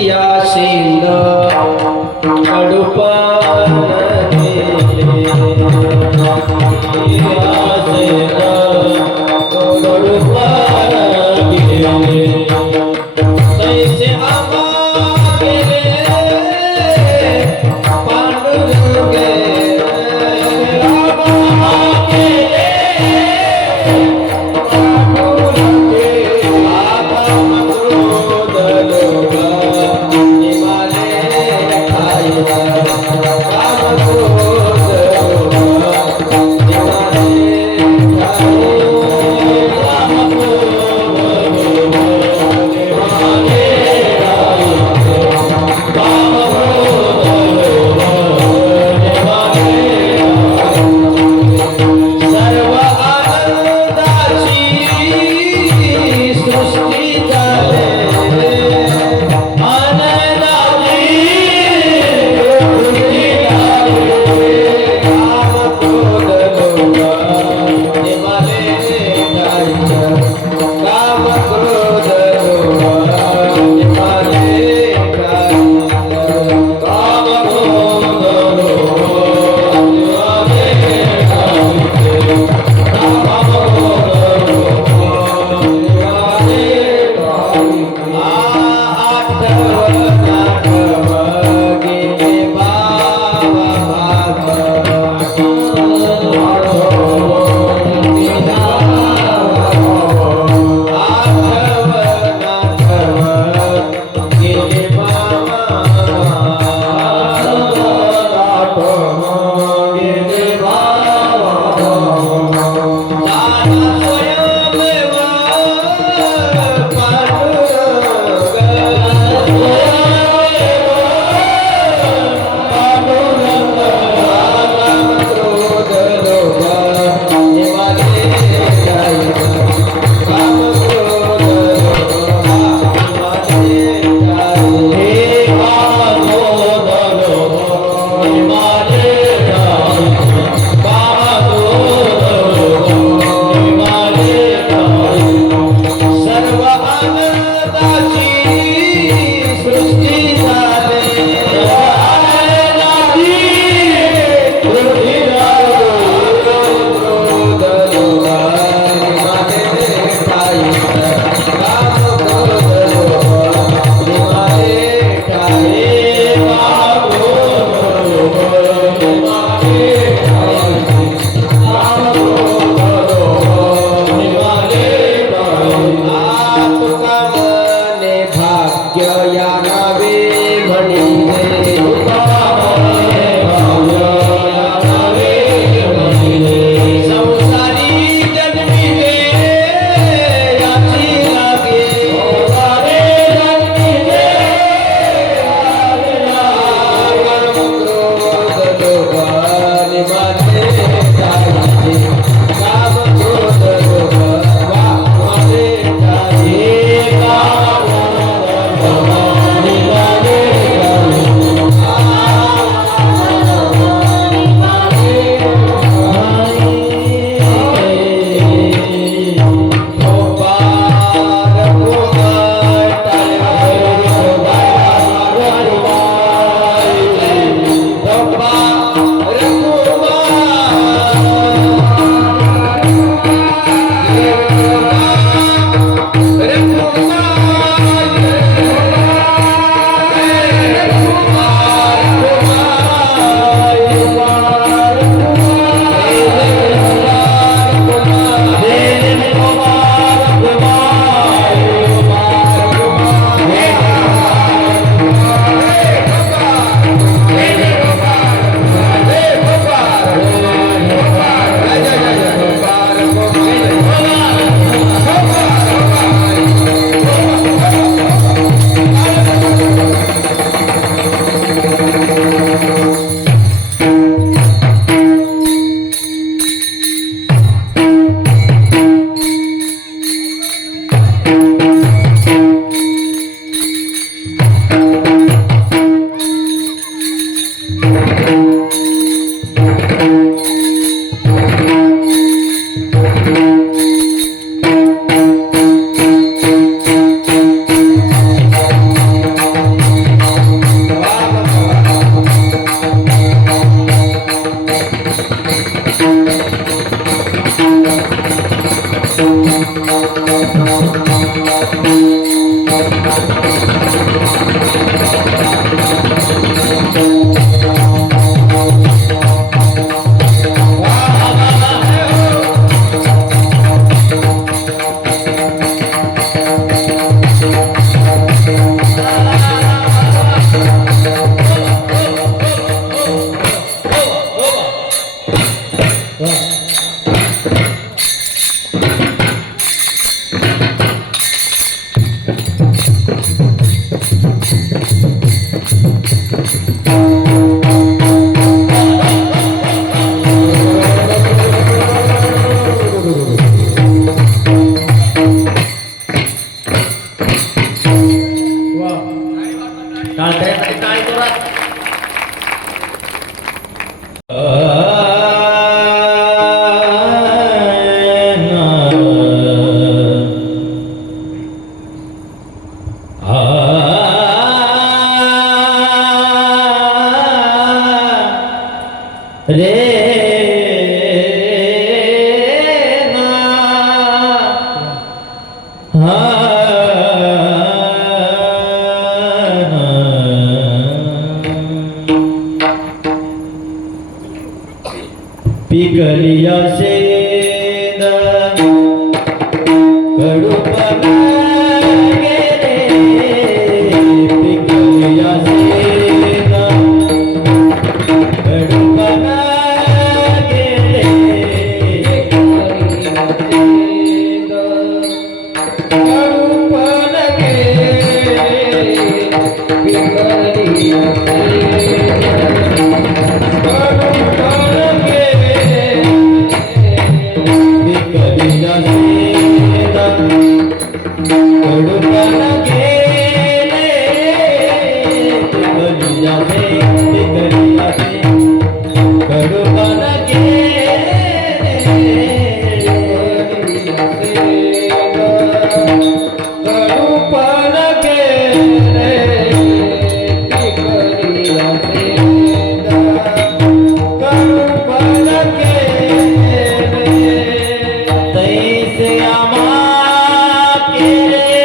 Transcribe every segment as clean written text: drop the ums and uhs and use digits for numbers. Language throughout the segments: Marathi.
या शिंद कडुपान केले या शिंद कडुपान केले तैसे आम्हा गेले पांडुरंगे आम्हा गेले पांडुरंगे आगम क्रोध लोभ निवाले खायला काम क्रोध लोभ निवाले खायला काम क्रोध लोभ निवाले काम क्रोध लोभ निवाले सर्व आनंदाची सृष्टी झाले आनंदाची सृष्टी झाले काम क्रोध लोभ निवाले खायला काम क्रोध लोभ निवाले खायला काम क्रोध लोभ निवाले खायला पिकलिया शेंद कडूपण गेले पिकलिया शेंद कडूपण गेले कडूपण गेले पिकलिया तैसे आमा केले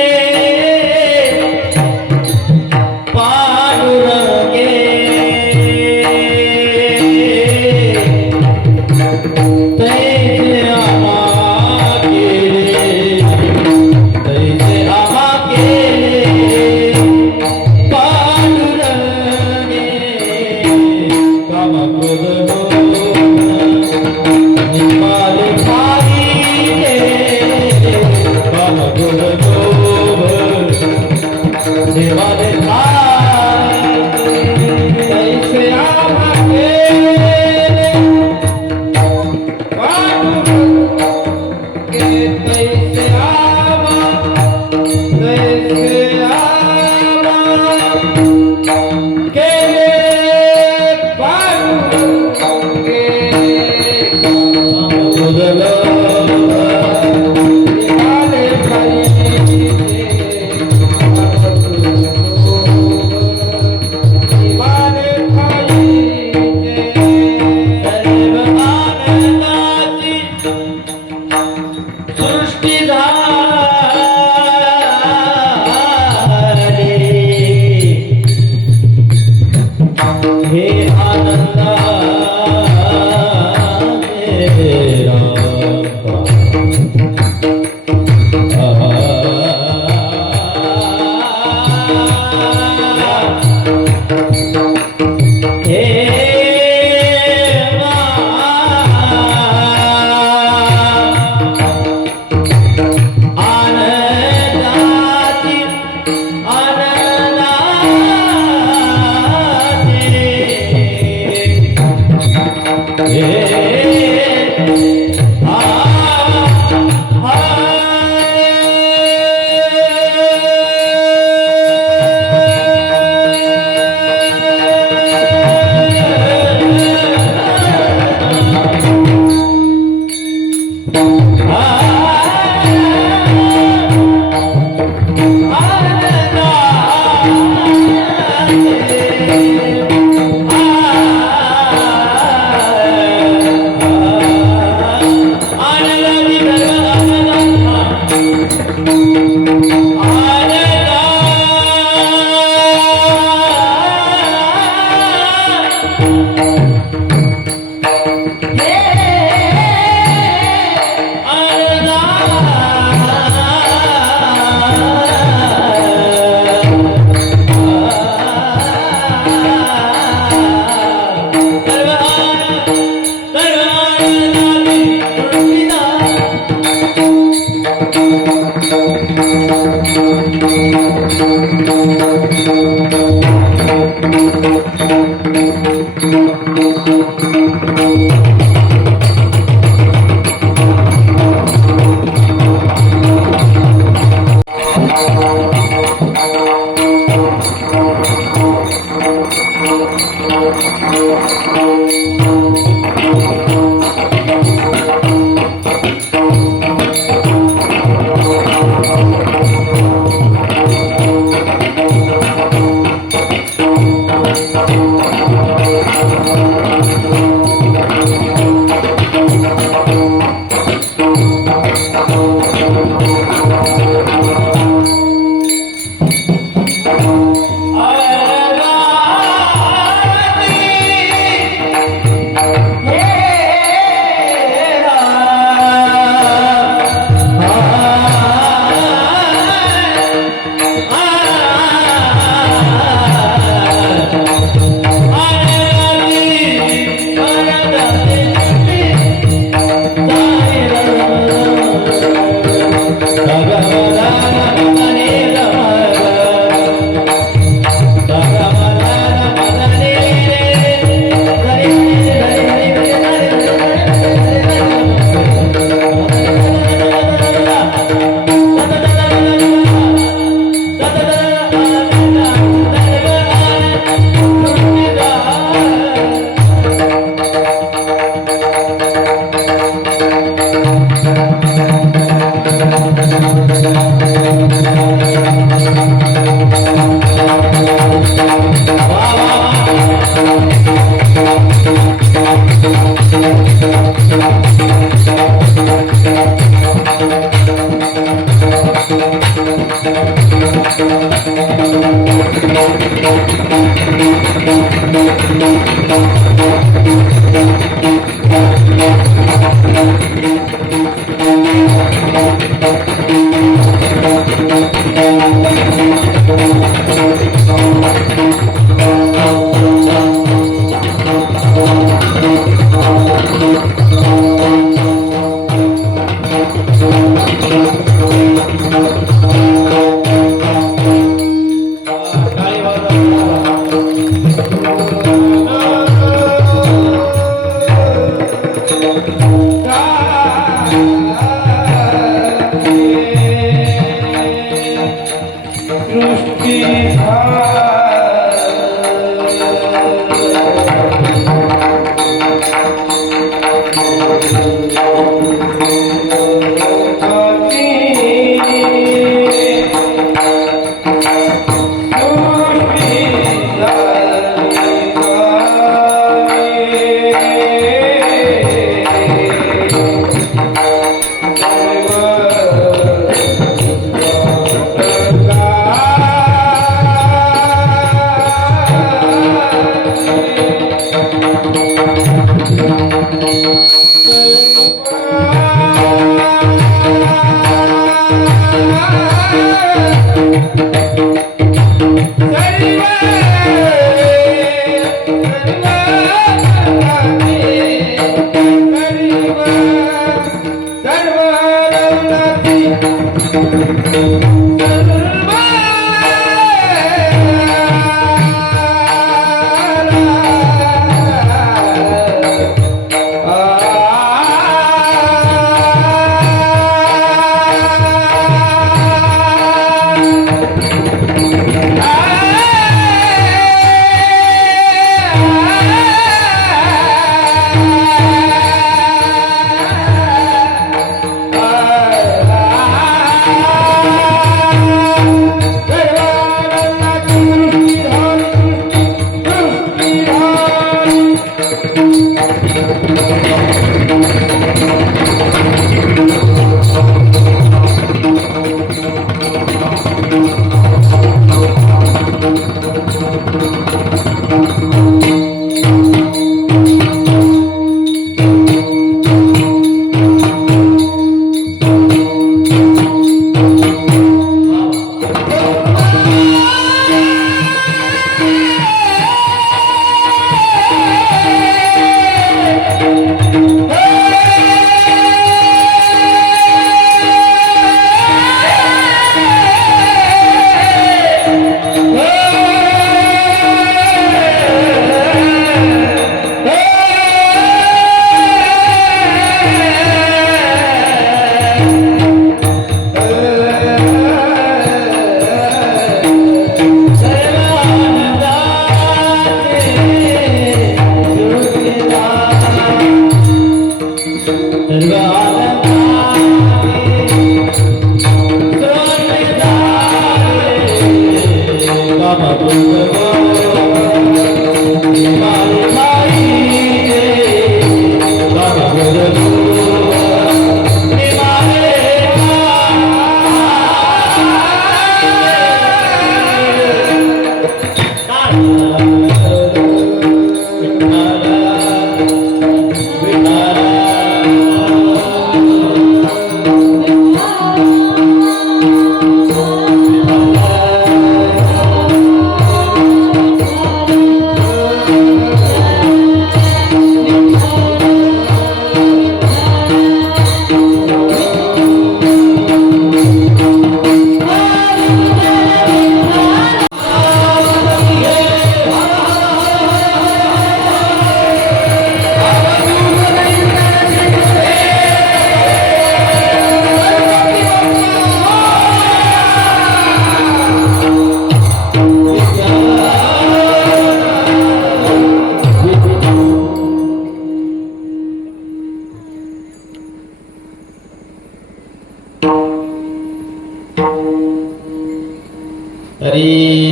तरी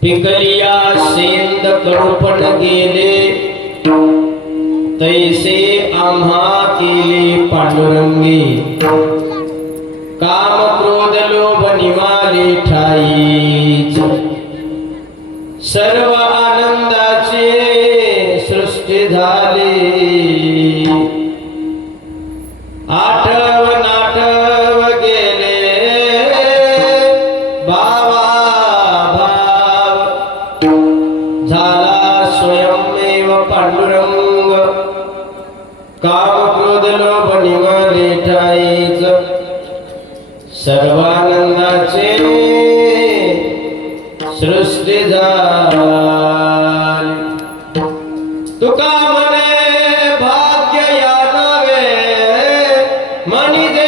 पिकलिया सेंद कडपण गेले तैसे आम्हा केले पांडुरंगी काम क्रोध लोभ निमाले ठाईच सर्व आनंदाचे सृष्टी झाले आठव नाटव गेले भावा भाव झाला स्वयंमेव पांडुरंग काम क्रोध लोभ निमाले ठाईच सर्वानंदाचे सृष्टी झाली तुका म्हणे भाग्य या म्हणजे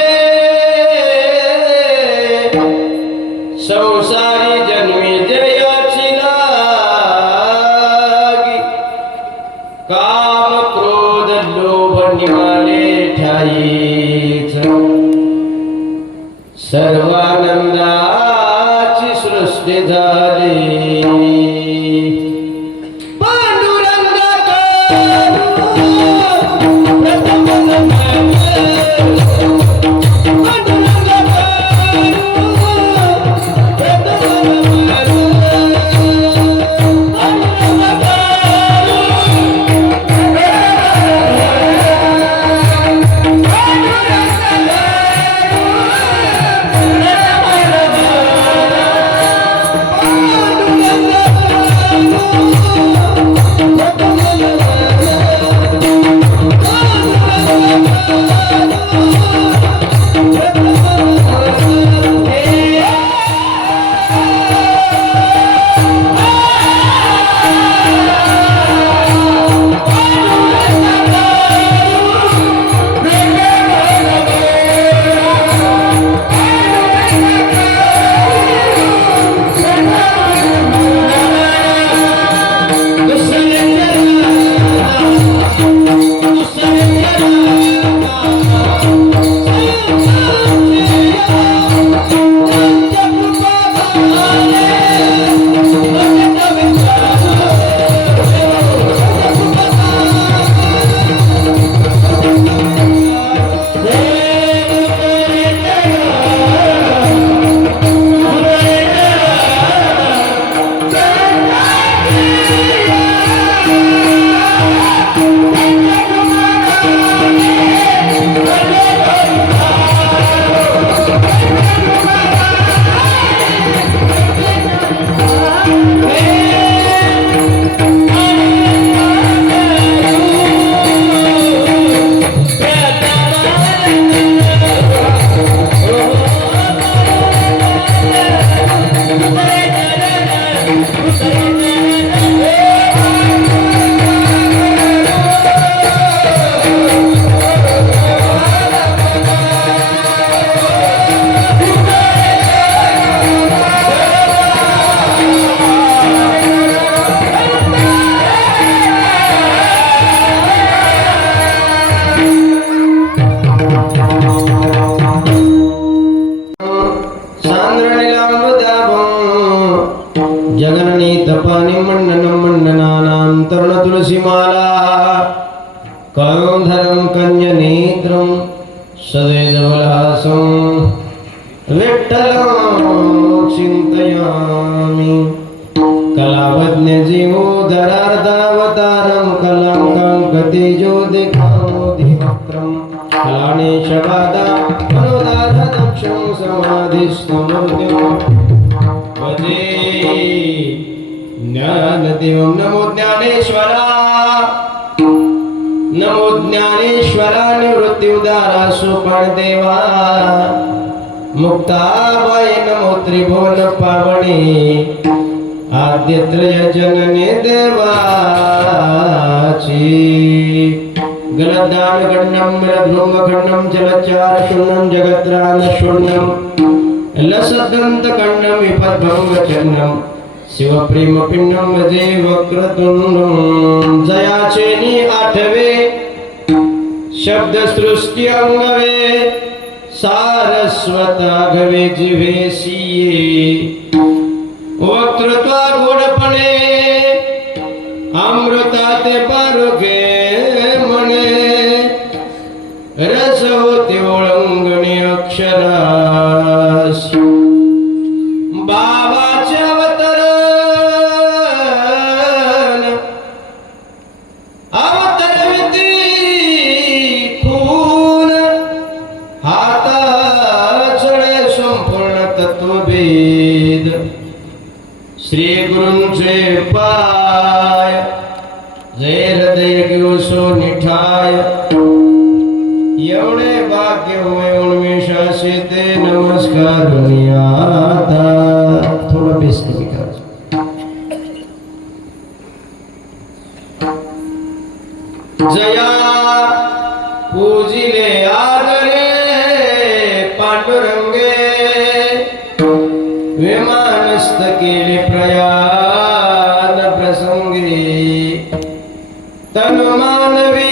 संसारी जन्मी जयाची लागी काम क्रोध लोभ निमाले ठाईच सर्वानंदाची सृष्टी झाली नेत्रं सदैवहासं विठ्ठलं चिन्तयामि कलावज्ञजीवोदरार्धावतारं कलाङ्काङ्कतेजोदिकामोदिवक्त्रं कलाणेशवादा मनोदारदक्षं समाधिस्तमोद्यं भजे ज्ञानदेवं नमो ज्ञानेश्वरा नमो ज्ञानेश्वरा निवृत्ति उदारा सुपणदेवा मुक्ताबाई नमो त्रिभुवन पावनी आद्यत्रय जननी देवाची गलदान गण्डं रघुम खण्डं जलचार शून्यं जगत्रान शून्यं लसदंत खण्डं विपद्भंग चन्नं शिवप्रेम पिंडं भजे वक्रतुंडं जयाचेनी आठवे शब्द सृष्टी अंगवे सारस्वता गवे जिवे सिये वक्रत्वा गोडपणे अमृताते पारुगे म्हणे रस होते ओळंगणी अक्षरास बाबाचे अवतरविती खून हाताचळे संपूर्ण तत्वभेद श्री गुरूंचे पाय जय हृदय घेऊ सो निठाय एवढे भाग्य होय उन्मेषाशी ते नमस्कार आता थोडा बेस कमी करायचं जया पूजिले आदरे पांडुरंगे विमानस्थ केले प्रयाण प्रसंगी तनु मानवी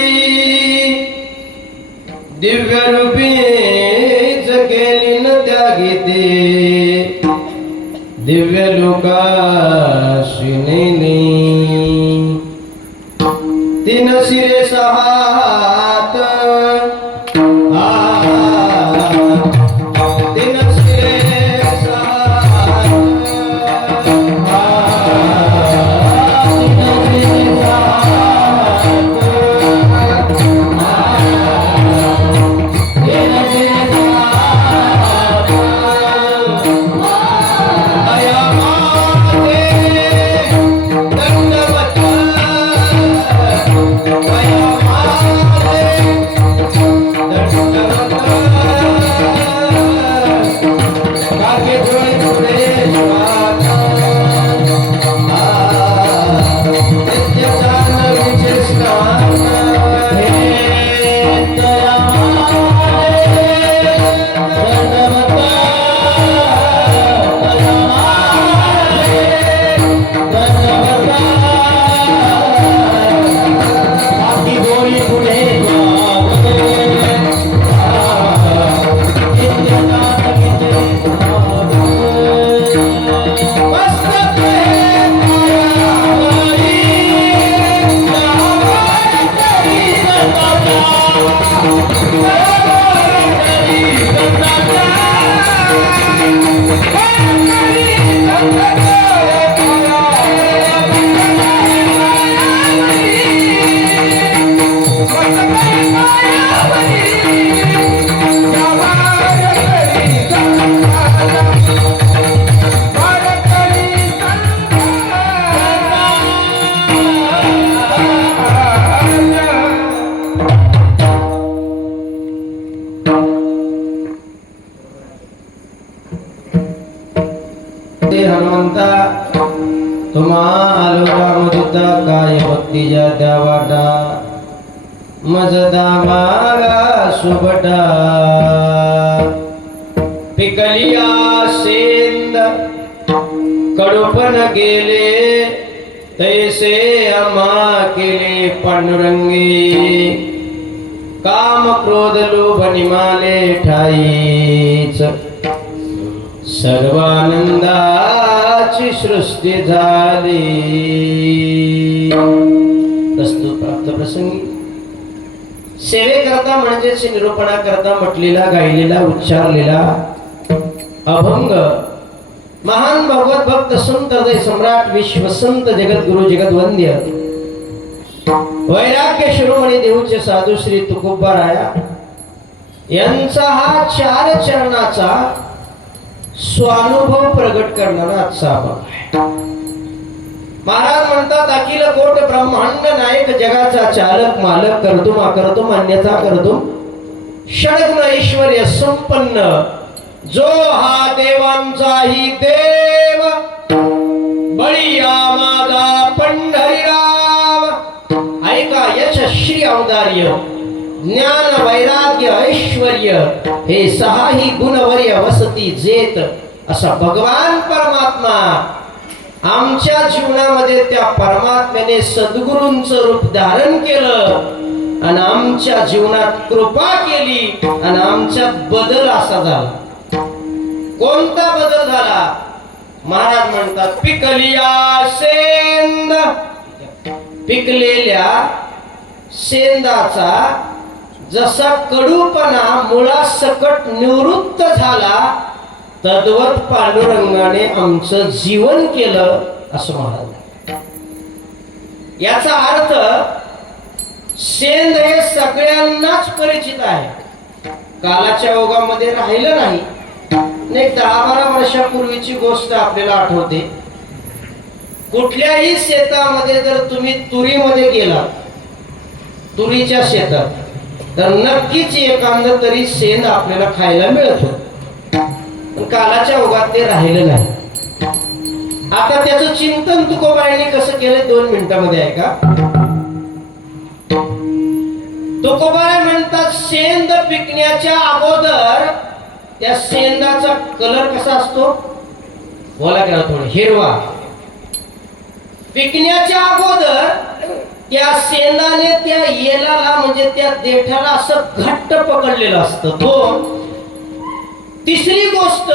दिव्य रूपीच केली न त्यागिते दिव्य लोकाशी नेली तीन शिरे सहा हात तीन शिरे सहा हनुमंता तुम्हा आलोका मुदिता काय भक्तीच्या द्यावाटा मजदा मागा सुबटा पिकलिया सेंद कडूपण गेले तैसे अमा केले पांडुरंगी काम क्रोध लोभ निमाले ठाईच सर्वानंदाची सृष्टी झाली प्रस्तुत प्राप्त प्रसंगी सेवेकरता म्हणजेच निरूपणाकरता म्हटलेला, गायलेला, उच्चारलेला अभंग महान भगवत भक्त संत हृदय सम्राट विश्वसंत जगद्गुरु जगद्वंद्य वैराग्य शिरोमणी देऊचे साधू श्री तुकोबाराया यांचा हा 4 चरणाचा स्वानुभव प्रगट करणारा आजचा अभंग आहे. महाराज म्हणतात, अखिल कोट ब्रह्मांड नायक जगाचा चालक मालक करतुम अकर्तुम अन्यथा करतुम षड्गुण ऐश्वर्य संपन्न जो हा देवांचाही देव बळीया माझा पंढरीराव. ऐका यश श्री औदार्य ज्ञान वैराग्य ऐश्वर्य हे 6ही गुणवर्य वसती जेत असा भगवान परमात्मा आमच्या जीवनामध्ये त्या परमात्म्याने सद्गुरूंचं रूप धारण केलं आणि आमच्या जीवनात कृपा केली आणि आमच्यात बदल असा झाला. कोणता बदल झाला? महाराज म्हणतात, पिकलिया सेंद, पिकलेल्या सेंदाचा जसा कडूपणा मुळासकट निवृत्त झाला तद्वत पांडुरंगाने आमचं जीवन केलं असं महाराज. याचा अर्थ सेंद हे सगळ्यांनाच परिचित आहे, कालाच्या ओघामध्ये राहिलं नाही. 10-12 वर्षापूर्वीची गोष्ट आपल्याला आठवते. कुठल्याही शेतामध्ये जर तुम्ही तुरीमध्ये गेला, तुरीच्या शेतात, तर नक्कीच एखादं तरी शेंद आपल्याला खायला मिळत होतं. कालाच्या ओघात ते राहिलं नाही. आता त्याचं चिंतन तुकोबारायांनी कसं केलं 2 मिनिटांमध्ये आहे का? तुकोबाराय म्हणतात, शेंद पिकण्याच्या अगोदर त्या शेंदाचा कलर कसा असतो? बोला की थोडं हिरवा. पिकण्याच्या अगोदर त्या शेंदाने त्या येलाला म्हणजे त्या देठाला असं घट्ट पकडलेलं असतं. 2. तिसरी गोष्ट,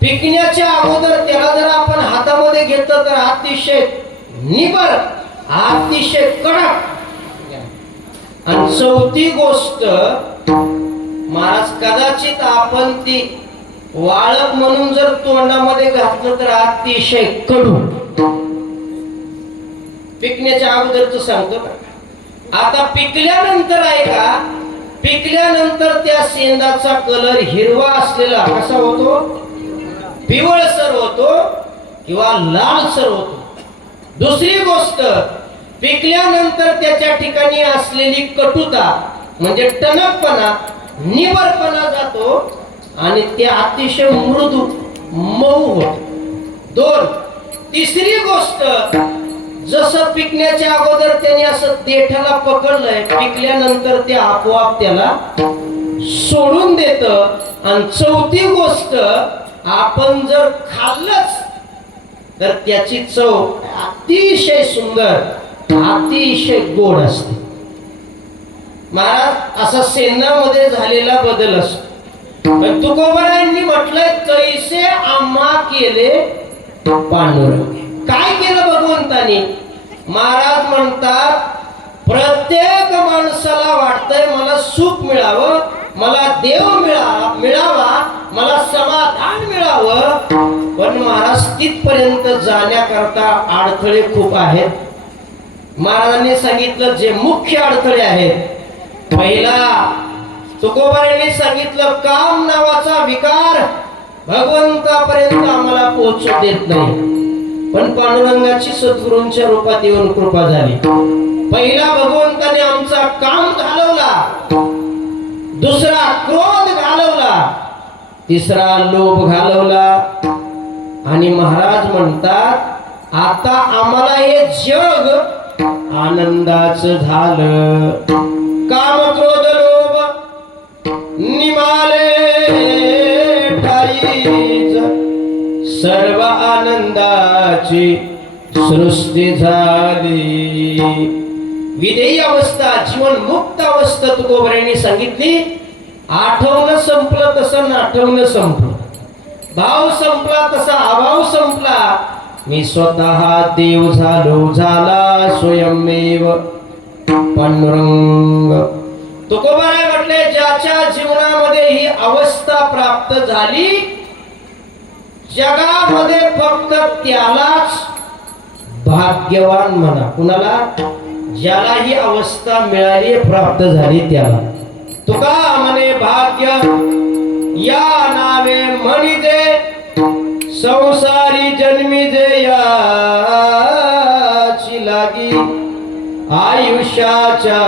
पिकण्याच्या अगोदर त्याला जर आपण हातामध्ये घेतलं तर अतिशय निबर, अतिशय कडक. आणि 4थी गोष्ट, महाराज कदाचित आपण ती वाळप म्हणून जर तोंडामध्ये घातलं तर अतिशय कडू. पिकण्याच्या अगोदरच सांगतो. आता पिकल्यानंतर आहे का, पिकल्यानंतर त्या शेंदाचा कलर हिरवा असलेला कसा होतो? पिवळसर होतो किंवा लालसर होतो. दुसरी गोष्ट, पिकल्यानंतर त्याच्या ठिकाणी असलेली कटुता म्हणजे टणकपणा, निबरपणा जातो आणि ते अतिशय मृदू मऊ होतो. 2. तिसरी गोष्ट, जसं पिकण्याच्या अगोदर त्याने असं देठाला पकडलंय, पिकल्यानंतर ते आपोआप त्याला सोडून देत. आणि 4थी गोष्ट, आपण जर खाल्लंच तर त्याची चव अतिशय सुंदर, अतिशय गोड असते. महाराज असा शेंदामध्ये झालेला बदल असतो. पण तुकोबारायांनी म्हटलंय, तैसे आम्हा केले पांडुरंग. काय केलं भगवंतानी? महाराज म्हणतात, प्रत्येक माणसाला वाटतंय मला सुख मिळावं, मला देव मिळावा, मला समाधान मिळावं. पण महाराज तिथपर्यंत जाण्याकरता अडथळे खूप आहेत. महाराजांनी सांगितलं जे मुख्य अडथळे आहेत. पहिला, तुकोबारायांनी सांगितलं, काम नावाचा विकार भगवंतापर्यंत आम्हाला पोहोचू देत नाही. पण पांडुरंगाची सद्गुरूंच्या रूपात येऊन कृपा झाली. पहिला, भगवंताने आमचा काम घालवला. दुसरा, क्रोध घालवला. तिसरा, लोभ घालवला. आणि महाराज म्हणतात, आता आम्हाला हे जग आनंदाचं झालं. काम क्रोध लोभ निमाले ठाईच, सर्व आनंदाची सृष्टी झाली. विदेही अवस्था, जीवन मुक्त अवस्था तुकोबारायांनी सांगितली. आठवणं संपलं तसं नाठवणं संपलं, भाव संपला तसा अभाव संपला. मी स्वतः देव झालो, झाला स्वयंमेव पांडुरंग. तुकोबाराय म्हटले ज्याच्या जीवनामध्ये ही अवस्था प्राप्त झाली जगामध्ये फक्त त्यालाच भाग्यवान म्हणा. कुणाला? ज्याला ही अवस्था मिळाली प्राप्त झाली त्याला. तुका म्हणे भाग्य या नावे म्हणिजे संसारी जन्मी जे याची लागी आयुष्याच्या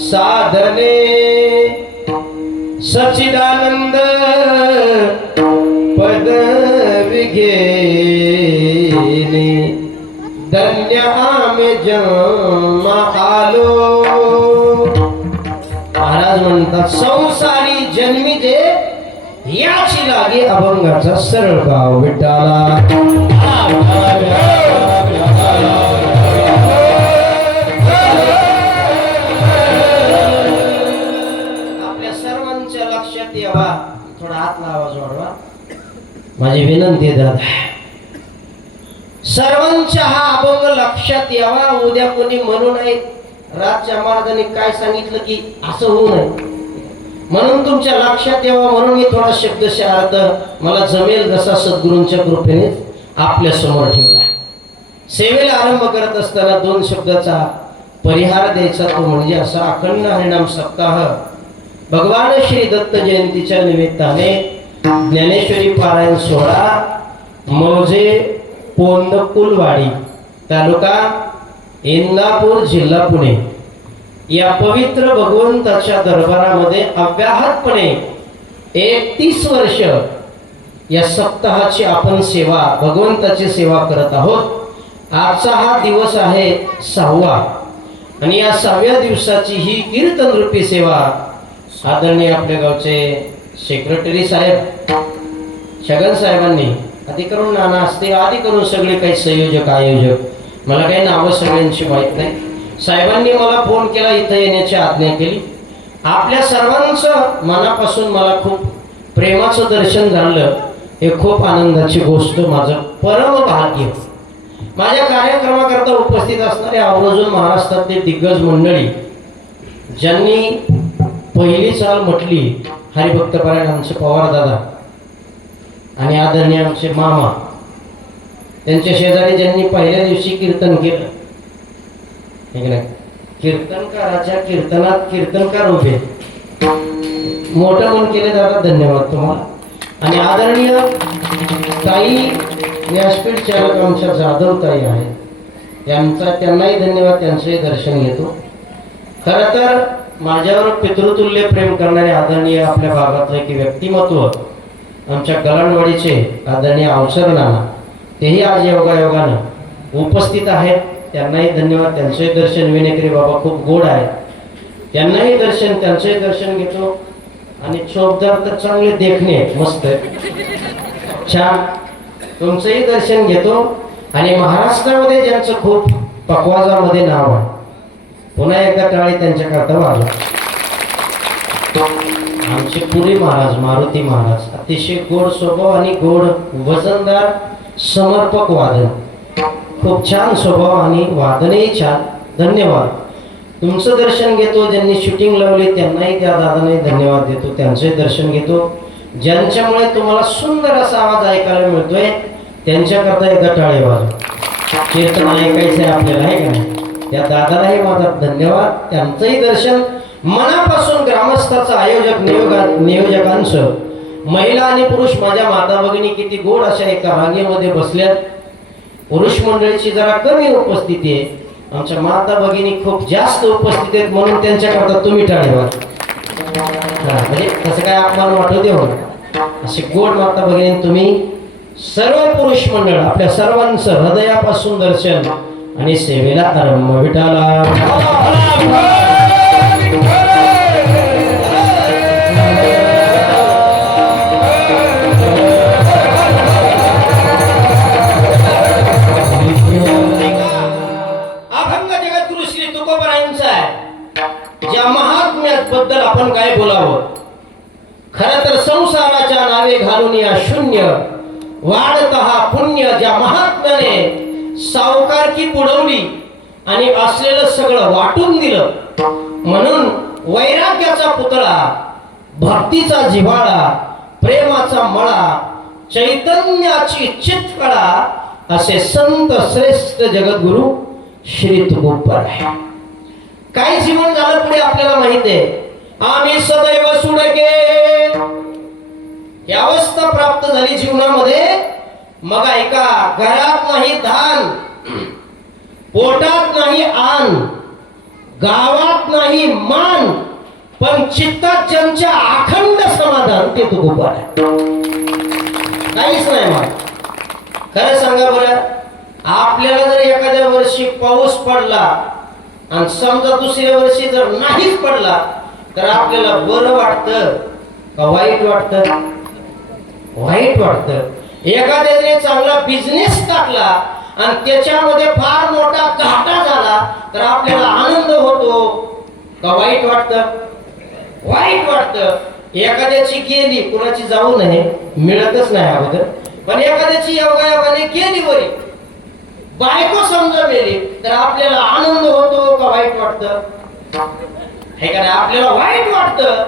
साधने सच्चिदानंद पदवी घेणे धन्य आम्ही जन्म आलो. महाराज म्हणतात संसारी जन्मी जे याची लागे अभंगाचा सरळ गाव विठाला. आपल्या सर्वांच्या लक्षात यावा. थोडा हातला आवाज वाढवा. माझी विनंती दादा सर्वांच्या हा अभंग लक्षात यावा. उद्या कोणी म्हणू नये राजच्या महाराजांनी काय सांगितलं की असं होऊ नये म्हणून तुमच्या लक्षात यावा म्हणून मी थोडा शब्दशः अर्थ मला जमेल जसा सद्गुरूंच्या कृपेने आपल्या समोर ठेवला. सेवेला आरंभ करत असताना 2 शब्दाचा परिहार द्यायचा तो म्हणजे असा अखंड हरिनाम सप्ताह भगवान श्री दत्त जयंतीच्या निमित्ताने ज्ञानेश्वरी पारायण सोहळा मौजे पोंदकुलवाडी तालुका इंदापूर जिल्हा पुणे या पवित्र भगवंताच्या दरबारामध्ये अव्याहतपणे 31 वर्ष या सप्ताहाची आपण सेवा भगवंताची सेवा करत आहोत. आजचा हा दिवस आहे 6वा आणि या 6व्या दिवसाची ही कीर्तन रूपी सेवा आदरणीय आपल्या गावचे सेक्रेटरी साहेब छगन साहेबांनी आधी करून नाना असते आधी करून सगळे काही संयोजक आयोजक मला काही नावं सगळ्यांची माहीत नाही. साहेबांनी मला फोन केला इथं येण्याची आज्ञा केली. आपल्या सर्वांचं मनापासून मला खूप प्रेमाचं दर्शन झालं हे खूप आनंदाची गोष्ट माझं परम भाग्य. माझ्या कार्यक्रमाकरता उपस्थित असणारे आवर्जून महाराष्ट्रातले दिग्गज मंडळी ज्यांनी पहिली चाल म्हटली हरिभक्तपरायण आमचे पवार दादा आणि आदरणीय आमचे मामा त्यांच्या शेजारी ज्यांनी पहिल्या दिवशी कीर्तन केलं कीर्तनकाराच्या कीर्तनात कीर्तनकार उभे मोठं मन केले दादा धन्यवाद तुम्हाला. आणि आदरणीय ताई व्यासपीठ चालक आमच्या जाधव ताई आहेत त्यांनाही धन्यवाद त्यांचंही दर्शन घेतो. खरं तर माझ्यावर पितृतुल्य प्रेम करणारे आदरणीय आपल्या भागातले की व्यक्तिमत्व आमच्या गलांडवाडीचे आदरणीय अवसर नाना तेही आज योगायोगानं उपस्थित आहेत. त्यांनाही धन्यवाद त्यांचंही दर्शन विनेकरी बाबा खूप गोड आहेत त्यांनाही दर्शन त्यांचंही दर्शन घेतो. आणि चोपदार तर चांगले देखणे मस्त छान तुमचंही दर्शन घेतो. आणि महाराष्ट्रामध्ये ज्यांचं खूप पकवाजामध्ये नाव आहे पुन्हा एकदा टाळी त्यांच्याकरता वाजवा. आमचे पुरी महाराज मारुती महाराज अतिशय गोड स्वभाव आणि गोड वजनदार समर्पक वादन खूप छान स्वभाव आणि वादनही छान. धन्यवाद. तुमचं दर्शन घेतो. ज्यांनी शूटिंग लावली त्यांनाही त्या दादांनाही धन्यवाद देतो. त्यांचे दर्शन घेतो. ज्यांच्यामुळे तुम्हाला सुंदर असा आवाज ऐकायला मिळतोय त्यांच्याकरता एकदा टाळी वाजवा. कीर्तन ऐकायचं आहे आपल्याला आहे का नाही त्या दादालाही माझा धन्यवाद. त्यांचंही दर्शन मनापासून ग्रामस्थाचं आयोजक नियोजकांचं महिला आणि पुरुष माझ्या माता भगिनी किती गोड अशा एका रांगेमध्ये बसल्यात. पुरुष मंडळीची जरा कमी उपस्थिती आहे. आमच्या माता भगिनी खूप जास्त उपस्थित आहेत म्हणून त्यांच्याकरता तुम्ही टाळी वाजवा. म्हणजे तसं काय अपमान वाटू देऊ अशी गोड माता भगिनी तुम्ही सर्व पुरुष मंडळ आपल्या सर्वांचं हृदयापासून दर्शन आणि सेवेला आरंभ विठाला. अभंग जगद्गुरु श्री तुकोबरायांचा आहे ज्या महात्म्याबद्दल आपण काय बोलावं. खरं तर संसाराच्या नावे घालून या शून्य वाढत हा पुण्य ज्या महात्म्याने सावकारकी पुढवली आणि असलेलं सगळं वाटून दिलं म्हणून वैराग्याचा पुतळा, भक्तीचा जिव्हाळा, प्रेमाचा मळा, चैतन्याची चितकळा असे संत श्रेष्ठ जगद्गुरु श्री तुकोबराय. काय जीवन झालं पुढे आपल्याला माहित आहे. आम्ही सदैव सुडके ही अवस्था प्राप्त झाली जीवनामध्ये. मग ऐका, घरात नाही धान, पोटात नाही आन, गावात नाही मान, पण चित्तात ज्यांच्या अखंड समाधान ते तुकोबराय. काहीच नाही. मग खरं सांगा बरं, आपल्याला जर एखाद्या वर्षी पाऊस पडला आणि समजा दुसऱ्या वर्षी जर नाहीच पडला तर आपल्याला बरं वाटतं का वाईट वाटतं? वाईट वाटतं. एखाद्याने चांगला बिझनेस टाकला आणि त्याच्यामध्ये फार मोठा घाटा झाला तर आपल्याला आनंद होतो का वाईट वाटतं? वाईट वाटतं. एखाद्याची गेली, कुणाची जाऊ नये, मिळतच नाही अगोदर, पण एखाद्याची योगायोगाने गेली बरी, बायको समजा मेली तर आपल्याला आनंद होतो का वाईट वाटतं? हे का नाही? आपल्याला वाईट वाटतं.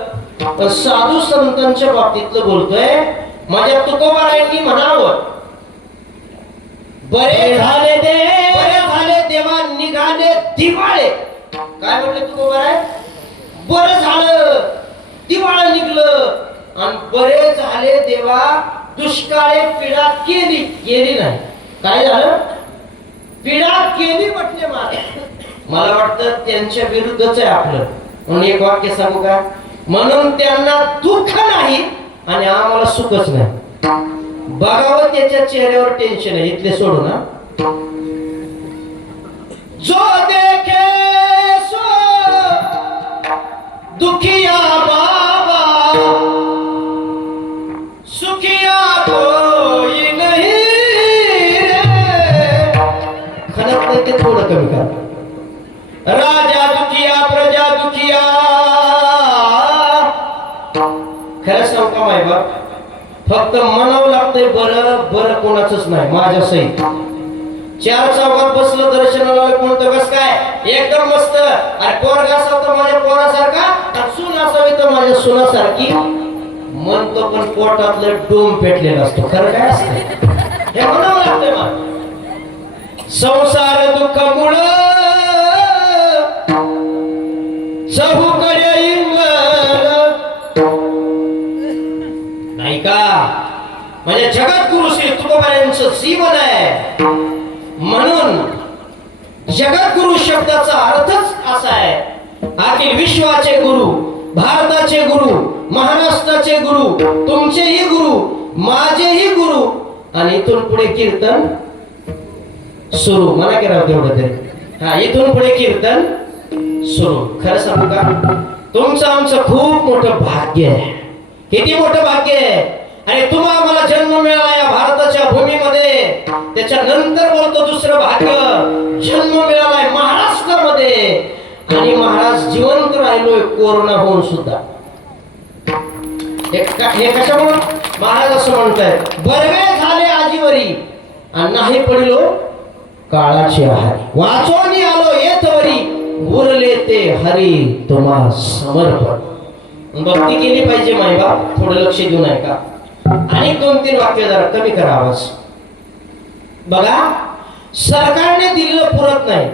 पण साधू संतांच्या बाबतीतलं बोलतोय. माझ्या तुकोबरायांनी म्हणावं, बरे झाले देवा निघाले दिवाळे. काय म्हटले तुकोबराय? बरं झालं दिवाळ निघलं, आणि बरे झाले देवा दुष्काळे पीडा गेली नाही. काय झालं? पीडा केली म्हटले. मला वाटतं त्यांच्या विरुद्धच आहे आपलं. म्हणून एक वाक्य सांगू का? म्हणून त्यांना दुःख नाही आणि आम्हाला सुखच नाही. बघावं त्याच्या चेहऱ्यावर टेन्शन आहे. इथले सोडू ना. जो देखे सो दुखिया बाबा, सुखिया कोई नहीं रे. खरंच नाही ते थोडं कमी कर. राजा दुखिया प्रजा दुखिया. खरं सांगू का माय बाप, फक्त म्हणावं लागतंय बरं बरं कोणाचंच नाही. माझ्या सहित चार चौकात बसलं दर्शनाला कोणतं कस काय एकदम मस्त. अरे पोरगा असावं तर माझ्या पोरासारखा, आणि सून असावी तर माझ्या सुनासारखी म्हणतो, पण पोटातलं डोम पेटलेला असतो. खरं काय असतं हे म्हणावं लागतंय. मग संसार दुःख मुळ चहूकडे नाही का? म्हणजे जगद्गुरु श्री तुकोबरायांचं जीवन आहे. म्हणून जगद्गुरु शब्दाचा अर्थच असा आहे, अखिल विश्वाचे गुरु, भारताचे गुरु, महाराष्ट्राचे गुरु, तुमचेही गुरु, माझेही गुरु. आणि इथून पुढे कीर्तन सुरू. मला करावं तेवढं तरी. हा, इथून पुढे कीर्तन सुरू. खरं सांगू का, तुमचं आमचं खूप मोठं भाग्य आहे. किती मोठं भाग्य आहे. आणि तुम्हाला मला जन्म मिळाला या भारताच्या भूमीमध्ये. त्याच्यानंतर बोलतो दुसरं भाग्य, जन्म मिळालाय महाराष्ट्रामध्ये. आणि महाराज जिवंत राहिलोय कोरोना होऊन सुद्धा. हे कशामुळे महाराज असं म्हणतायत, बरवे झाले आजीवरी आणि नाही पडिलो काळाची आहारी. वाचोनी आलो येतवरी उरले ते हरी तुम्हा समर्पण. भक्ती केली पाहिजे माय बाप. थोडं लक्ष देऊन ऐका. आणि 2-3 वाक्य जरा कमी करा आवाज. बघा, सरकारने दिलेलं पुरत नाही.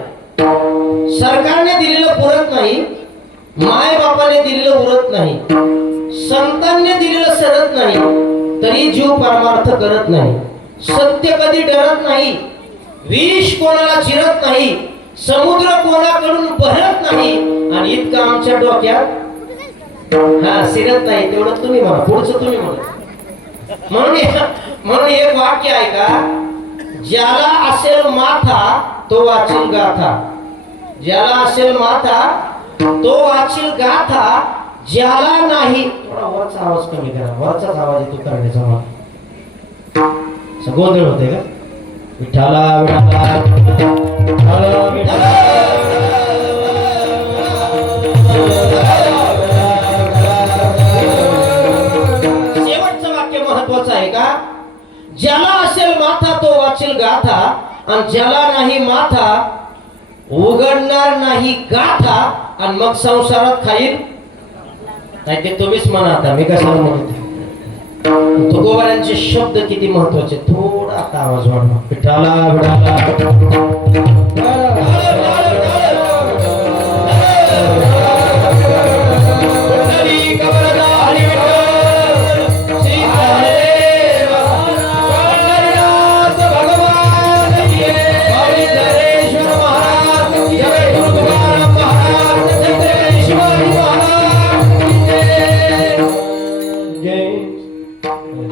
सरकारने दिलेलं पुरत नाही. माय बापाने दिलेलं उरत नाही. संतांनी दिलेलं सरत नाही. तरी जीव परमार्थ करत नाही. सत्य कधी डरत नाही. विष कोणाला चिरत नाही. समुद्र कोणाकडून भरत नाही. आणि इतकं आमच्या डोक्यात शिरत नाही. तेवढं तुम्ही म्हणा, पुढचं तुम्ही म्हणा. म्हणून एक वाक्य आहे का, ज्याला असेल माथा तो वाचील गाथा. ज्याला असेल माथा तो वाचील गाथा. ज्याला नाही, थोडा वरचा आवाज कमी करा. वरचाच आवाज येतो करण्याचा. मला गोंधळ होते का? विठाला विठाला विठाला. महत्वाचं आहे का, ज्याला असेल माथा तो वाचेल गाथा, आणि ज्याला नाही माथा उघडणार नाही गाथा. आणि मग संसारात खाईल नाही ते तुम्हीच म्हणा आता मी कशाला म्हणतो तुकोबारांचे शब्द किती महत्वाचे थोडा आता आवाज वाढवा विठाला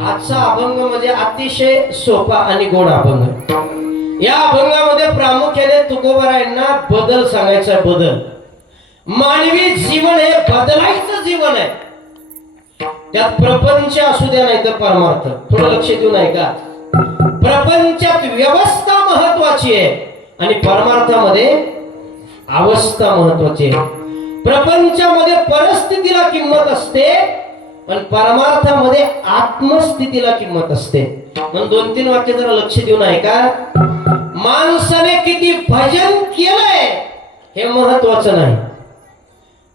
आजचा अभंग म्हणजे अतिशय सोपा आणि गोड अभंग या अभंगामध्ये प्रामुख्याने तुकोबारायांना बदल सांगायचा बदल मानवी जीवन हे बदलायचं जीवन आहे त्यात प्रपंच असू द्या नाही तर परमार्थ थोडं लक्ष देऊन ऐका प्रपंचात व्यवस्था महत्वाची आहे आणि परमार्थामध्ये अवस्था महत्वाची आहे प्रपंचामध्ये परिस्थितीला किंमत असते पण परमार्थामध्ये आत्मस्थितीला किंमत असते पण 2-3 वाक्य जरा लक्ष देऊन ऐका माणसाने किती भजन केलंय हे महत्वाचं नाही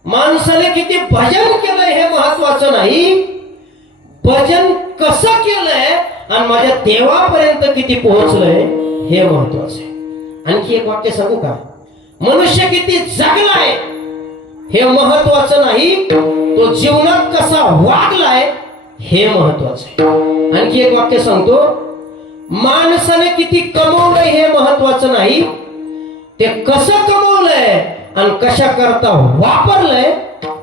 माणसाने किती भजन केलंय हे महत्वाचं नाही भजन कसं केलंय आणि माझ्या देवापर्यंत किती पोहोचलंय हे महत्वाचं आहे आणखी एक वाक्य सांगू का मनुष्य किती जगलाय हे महत्वाचं नाही तो जीवनात कसा वागलाय हे महत्वाचं आहे आणखी एक वाक्य सांगतो माणसाने किती कमवलंय हे महत्वाचं नाही ते कसं कमवलंय आणि कशा करता वापरलंय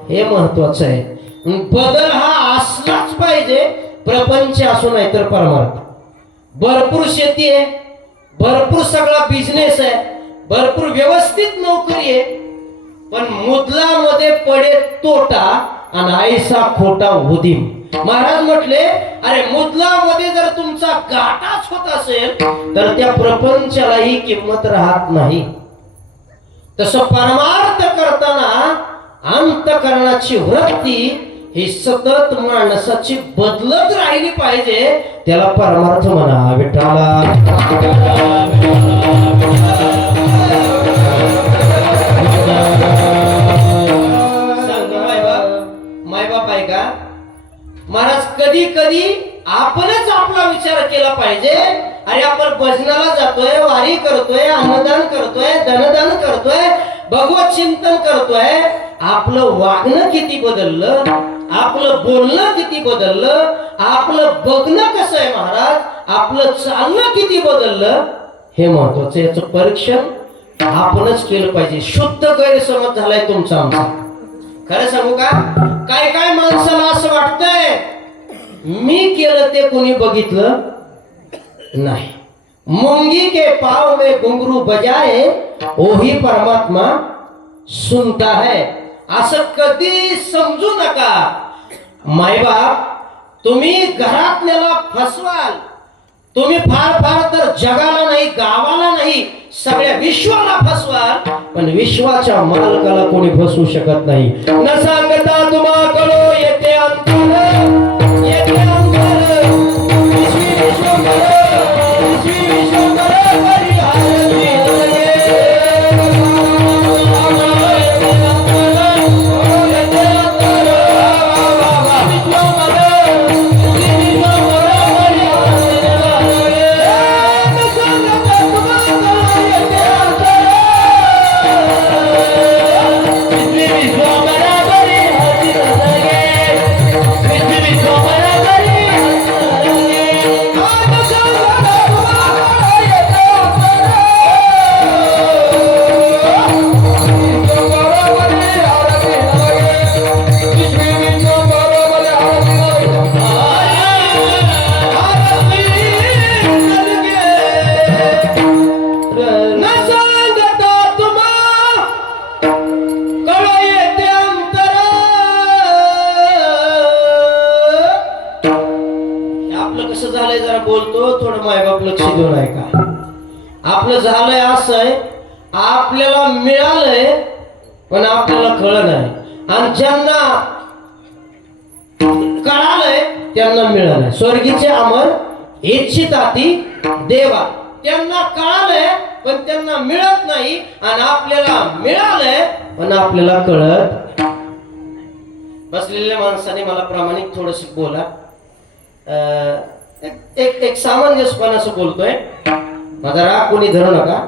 हे महत्वाचं आहे बदल हा असलाच पाहिजे प्रपंच असो नाही तर परमार्थ भरपूर शेती आहे भरपूर सगळा बिझनेस आहे भरपूर व्यवस्थित नोकरी आहे पण मुदलामध्ये पडे तोटा आणि आयसा खोटा उदीम महाराज म्हटले अरे मुदलामध्ये जर तुमचा घाटाच होत असेल तर त्या प्रपंचालाही किंमत राहत नाही तसं परमार्थ करताना अंतःकरणाची वृत्ती ही सतत माणसाची बदलत राहिली पाहिजे त्याला परमार्थ म्हणा विठ्ठला मायबाप आहे का महाराज कधी कधी आपणच आपला विचार केला पाहिजे अरे आपण भजनाला जातोय वारी करतोय अन्नदान करतोय धनदान करतोय भगवत चिंतन करतोय आपलं वागणं किती बदललं आपलं बोलणं किती बदललं आपलं बघणं कसं आहे महाराज आपलं चालणं किती बदललं हे महत्वाचं याचं परीक्षण आपणच केलं पाहिजे शुद्ध गैरसमज झालाय तुमचा आमचा खरं सांगू का काय काय माणसाला असं वाटतंय मी केलं ते कोणी बघितलं नाही मुंगी के पाव में घुंगरू बजाए ओही परमात्मा सुनता है असं कधी समजू नका मायबाप तुम्ही घरातल्याला फसवाल तुम्ही फार फार तर जगाला नाही गावाला नाही सगळ्या विश्वाला फसवाल पण विश्वाच्या मालकाला कोणी फसवू शकत नाही न सांगता तुम्हाकडे येते अंतर येते अंतर विश्वी विश्वंभर विश्वी विश्वंभर आपलं झालंय असंय आपल्याला मिळालंय पण आपल्याला कळलं नाही आणि ज्यांना कळालंय त्यांना मिळालंय स्वर्गीचे अमर इच्छिताती देवा त्यांना कळालंय पण त्यांना मिळत नाही, आणि आपल्याला मिळालंय पण आपल्याला कळत. बसलेल्या माणसाने मला प्रामाणिक थोडस बोला. एक सामंजस्यपणे असं बोलतोय, माझा राग कोणी धरू नका.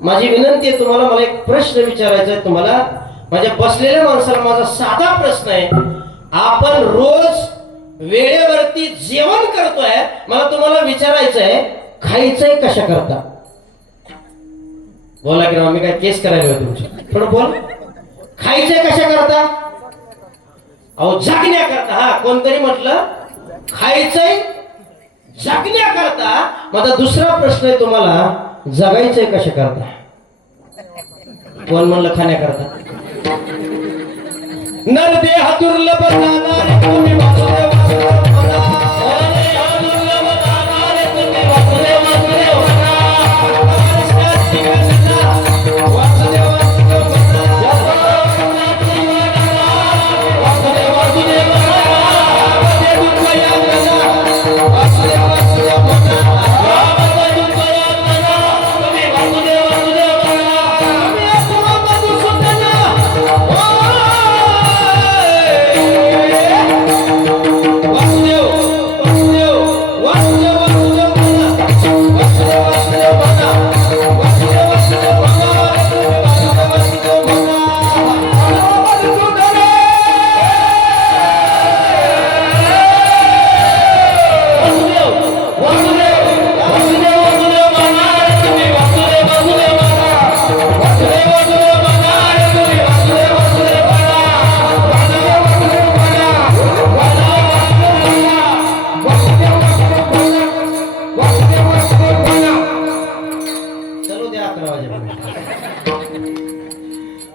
माझी विनंती आहे तुम्हाला, मला एक प्रश्न विचारायचा आहे तुम्हाला. माझ्या बसलेल्या माणसाला माझा साधा प्रश्न आहे. आपण रोज वेळेवरती जेवण करतोय, मला तुम्हाला विचारायचं आहे, खायचंय कशा करता? बोला की आम्ही काय केस करायला तुमची, थोडं बोल. खायचंय कशा करता? अहो जगण्याकरता. हा, कोणतरी म्हटलं खायचंय जगण्याकरता. माझा दुसरा प्रश्न आहे तुम्हाला, जगायचंय कशा करता? कोण म्हणलं खाण्याकरता? नरदेह दुर्लभ जाणारे तुम्ही वासुदेव वासुदेव म्हणा. नरदेह दुर्लभ जाणारे तुम्ही वासुदेव वासुदेव म्हणा. वासुदेव वासुदेव म्हणा. वासुदेव वासुदेव म्हणा. वासुदेव वासुदेव म्हणा.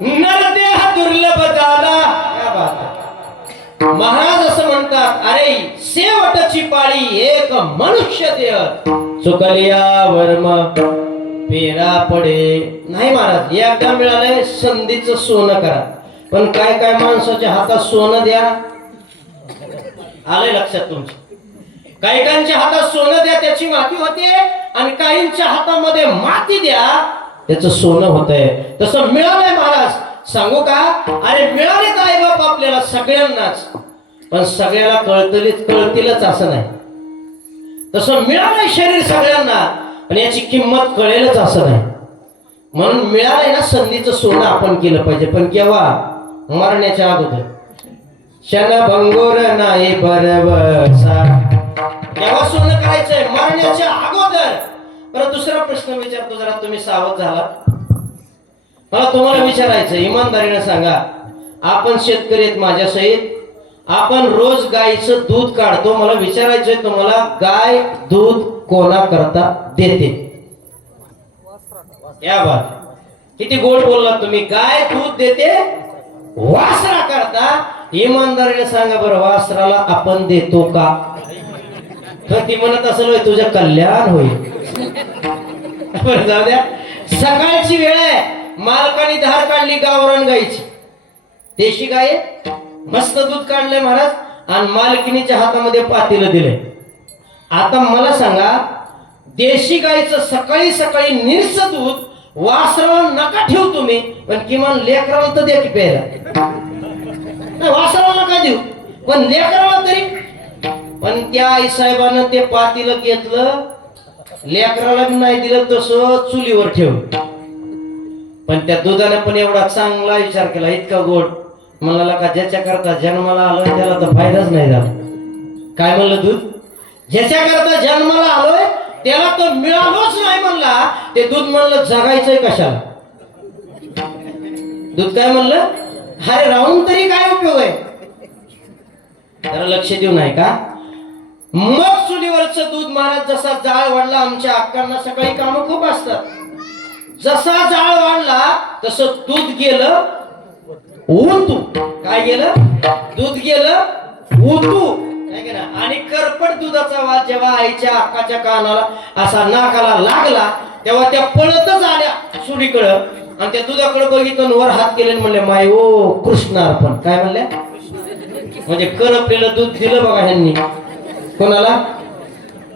नरदेह दुर्लभ झाला. महाराज असं म्हणतात, अरे शेवटची पाळी एक मनुष्य देह, चुकलिया वर्म फेरा पडे. नाही महाराज, एकदा मिळालंय संधीचं सोनं करा. पण काय काय माणसाच्या हातात सोनं द्या. आलंय लक्षात तुमच्या? काहीकांच्या हातात सोनं द्या, त्याची माती होते, आणि काहींच्या हातामध्ये माती द्या, त्याचं सोनं होतंय. तसं मिळालंय महाराज. सांगू का? अरे मिळाले काय बाप आपल्याला सगळ्यांनाच, पण सगळ्याला कळतीलच असं नाही. तसं मिळालंय शरीर सगळ्यांना, पण याची किंमत कळेलच असं नाही. म्हणून मिळालंय ना संधीचं सोनं आपण केलं पाहिजे. पण केव्हा? मरण्याच्या अगोदर. क्षणभंगुर नाही बरवसा, तेव्हा सोनं करायचंय, मरण्याच्या अगोदर. बरं, दुसरा प्रश्न विचारतो, जरा तुम्ही सावध झाला. मला तुम्हाला विचारायचं, इमानदारीने सांगा, आपण शेतकरी आहेत माझ्या सहित, आपण रोज गायीचं दूध काढतो. मला विचारायचंय तुम्हाला, गाय दूध कोणा करता देते? या बात, किती गोड बोलला तुम्ही. गाय दूध देते वासरा करता. इमानदारीने सांगा बरं, वासराला आपण देतो का? तर ती म्हणत असेल तुझं कल्याण होईल. बरं, जाऊ द्या. सकाळची वेळ आहे, मालकाने धार काढली गावरान गायची, देशी गाय, मस्त दूध काढलंय महाराज, आणि मालकिनीच्या हातामध्ये पातेलं दिलंय. आता मला सांगा, देशी गायचं सकाळी सकाळी निरस दूध वासराला नका ठेवू तुम्ही, पण किमान लेकराला तर द्या की प्यायला. वासराला नका देऊ, पण लेकराला तरी. पण त्या आईसाहेबानं ते पातेलं घेतलं, लेकराला नाही दिलं, तसं चुलीवर ठेवलं. पण त्या दुधाने पण एवढा चांगला विचार केला, इतका गोड. म्हणाला का ज्याच्या करता जन्माला आलोय त्याला तर फायदाच नाही झाला. काय म्हणलं दूध? ज्याच्या करता जन्माला आलोय त्याला तर मिळालोच नाही म्हणला. ते दूध म्हणलं जगायचंय कशाला? दूध काय म्हणलं? अरे राहून तरी काय उपयोग आहे? जरा लक्ष देऊ नाही का? मग चुलीवरचं दूध महाराज, जसा जाळ वाढला, आमच्या अक्कांना सकाळी कामं खूप असतात, जसा जाळ वाढला तसं दूध गेलं उतू. काय गेलं? दूध गेलं उतू. आणि करपट दुधाचा वास जेव्हा आईच्या अक्काच्या कानाला असा नाकाला लागला, तेव्हा त्या पळतच आल्या सुडीकडं, आणि त्या दुधाकडे बघितलं, वर हात केले, म्हणले माय ओ कृष्णार्पण. काय म्हणल्या? म्हणजे करपलेलं दूध दिलं बघा ह्यांनी. कोणाला?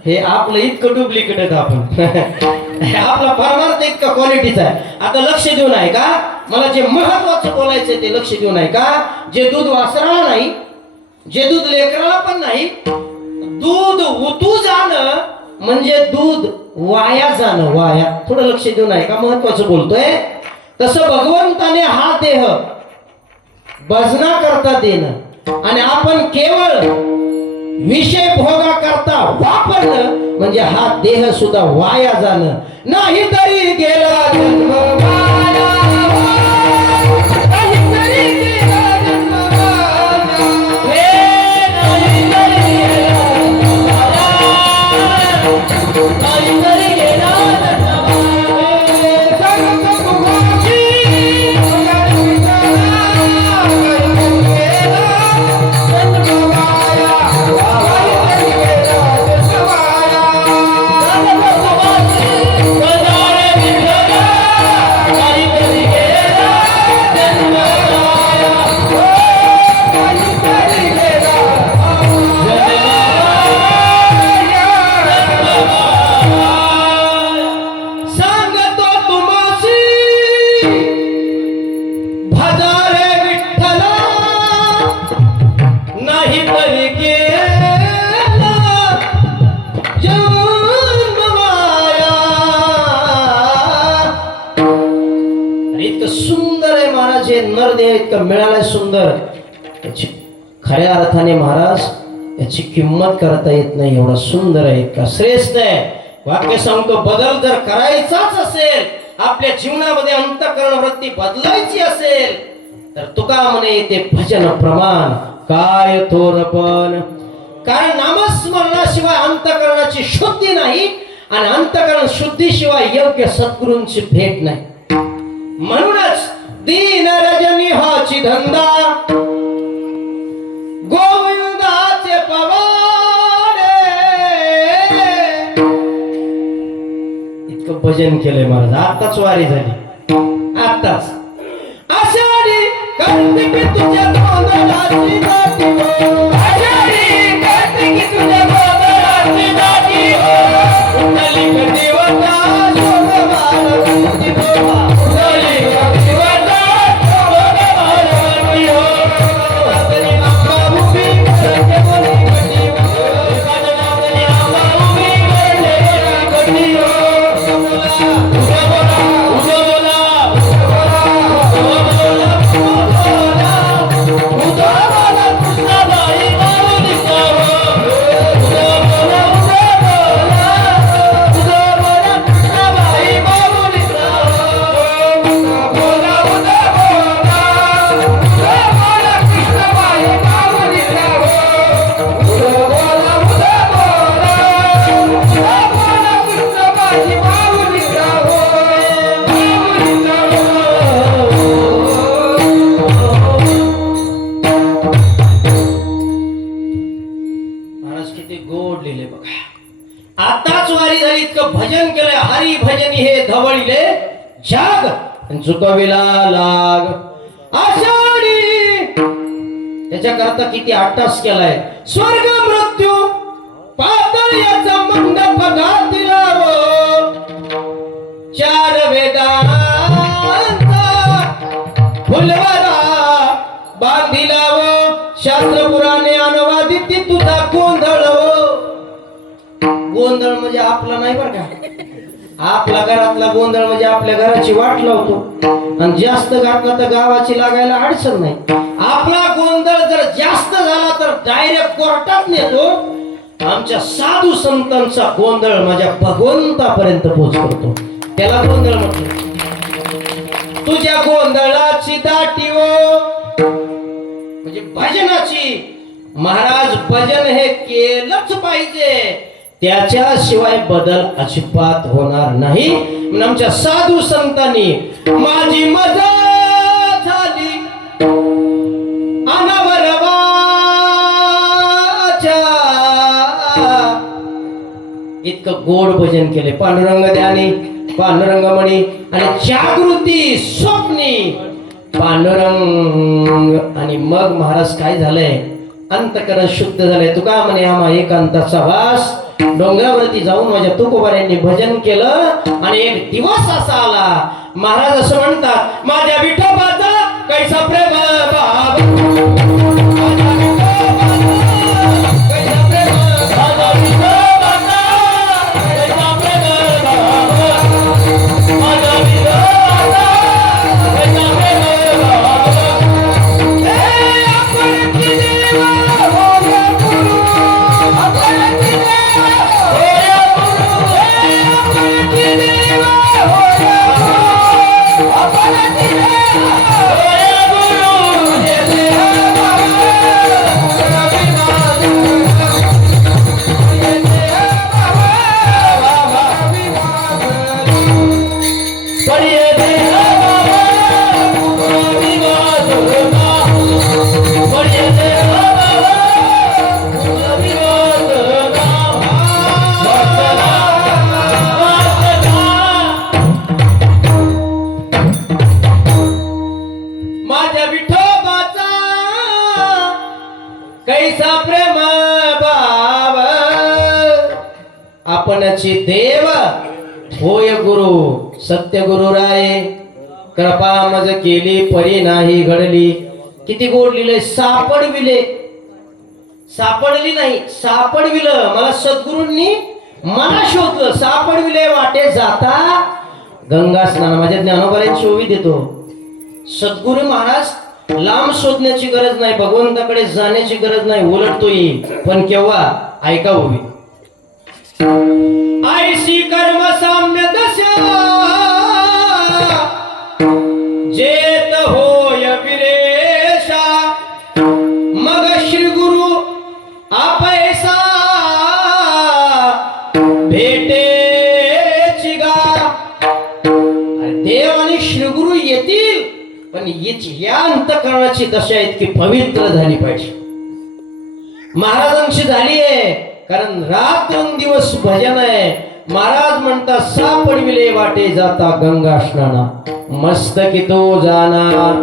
हे आपलं इतकं डुप्लिकेट आहे आपण. आपला परमार्थ इतका क्वालिटीचा आहे. आता लक्ष देऊन आहे का, मला जे महत्वाचं बोलायचंय ते लक्ष देऊन आहे का. जे दूध वासराला नाही, जे दूध लेकराला पण नाही, दूध उतू जाणं म्हणजे दूध वाया जाणं. वाया, थोडं लक्ष देऊन आहे का, महत्वाचं बोलतोय. तसं भगवंताने हा देह भजना करता देणं आणि आपण केवळ विषय भोगा करता वापरणं म्हणजे हा देह सुद्धा वाया जाणं. नाही तरी गेला जन्म वाया, नाही तरी गेला जन्म वाया. नाही तरी गेला नाही तरी गेला जन्म वाया. सांगतो तुम्हाशी नरदेह इतका मिळालाय सुंदर, याची खऱ्या अर्थाने महाराज याची किंमत करता येत नाही. एवढा सुंदर आहे, इतका श्रेष्ठ आहे. वाक्य सांगतो, बदल जर करायचाच असेल, आपल्या जीवनामध्ये अंतःकरण वृत्ती बदलायची असेल तर तुका म्हणे येते भजन प्रमाण. काय थोरपण, कारण नामस्मरणाशिवाय अंतःकरणाची शुद्धी नाही आणि अंतःकरण शुद्धीशिवाय योग्य सद्गुरूंची भेट नाही. म्हणूनच दीन रजनी हाची धंदा, गोविंदाचे पवाडे. इतकं भजन केलंय महाराज. आताच वारी झाली, आताच. आषाढी कार्तिकी तुझ्या गोंधळाची दाटी हो, आषाढी कार्तिकी तुझ्या गोंधळाची दाटी हो. उठली देवता शोभमान तुझी बोला, उठली देवता भजन केले. हरी भजनी हे धवळीले जाग चुकविला लाग. आषाढी त्याच्या करता किती अट्टास केलाय. स्वर्ग मृत्यू पातळ याचा मंडप घातिला व चार वेदांचा फुलवारा बांधिला व शास्त्र पुराणे अनुवादित तुझा गोंधळ. गोंधळ म्हणजे आपला नाही बरं का, आपला घरातला गोंधळ म्हणजे आपल्या घराची वाट लावतो आणि जास्त घातला तर गावाची लागायला अडचण नाही. आपला गोंधळ जर जास्त झाला तर डायरेक्ट कोर्टात नेतो. आमच्या साधू संतांचा गोंधळ माझ्या भगवंतापर्यंत पोहोच करतो, त्याला गोंधळ म्हणतो. तुझ्या गोंधळाची दाटी हो म्हणजे भजनाची. महाराज भजन हे केलंच पाहिजे, त्याच्याशिवाय बदल अजिबात होणार नाही. आमच्या साधू संतांनी माझी मजा झाली अनावरवाच्या इतकं गोड भजन केले. पांडुरंग ध्यानी, पांडुरंगमणी आणि जागृती स्वप्नी पांडुरंग. आणि मग महाराज काय झालंय, अंतकरण शुद्ध झालंय. तुका म्हणे आम्हा एकांताचा वास डोंगरावरती जाऊन माझ्या तुकोबाऱ्यांनी भजन केलं आणि एक दिवस असा आला, महाराज असं म्हणतात, माझ्या विठोबाचा कैसा प्रेम बाबा, माझ्या विठोबाचा कैसा प्रेम, माझ्या विठोबाचा कैसा प्रेम बाबा, माझ्या विठोबाचा कैसा प्रेम बाबा. हे आपण की देवा हो गे गुरु, आपण की देवा हो गे गुरु, हे आपण की देवा हो गे गुरु, आपण की देवा हो गे गुरु, हे देवा रवी माझा, हे देवा बाबा रवी माझा, पण हे देवा रवी माझा, पण हे देवा रवी माझा, वासना माझ्या विठोबाचा कैसा प्रेम बाबा, आपणची देव होय गुरु, सत्य गुरु राय, कृपा मज केली परी नाही घडली. किती गोड लिहिलंय, सापडविले, सापडली नाही सापडविलं, मला सद्गुरूंनी मला शोधलं, सापडविले वाटे जाता गंगा स्नान. माझ्या ज्ञानोबाऱ्यांची ओवी देतो, सद्गुरू महाराज लांब शोधण्याची गरज नाही, भगवंताकडे जाण्याची गरज नाही, उलट तो येईल, पण केव्हा? ऐका ओवी. आयशी कर्म साम्य दशा जेत होय विरेशा, मग श्री गुरु आपैसा भेटेची गा. अरे देव आणि श्री गुरु येतील, पण या अंतःकरणाची दशा इतकी पवित्र झाली पाहिजे. महाराजांची झाली आहे, कारण रात्रंदिवस भजन आहे. महाराज म्हणतात, सापडविले वाटे जाता गंगा स्नाना, मस्त की तो जाणार.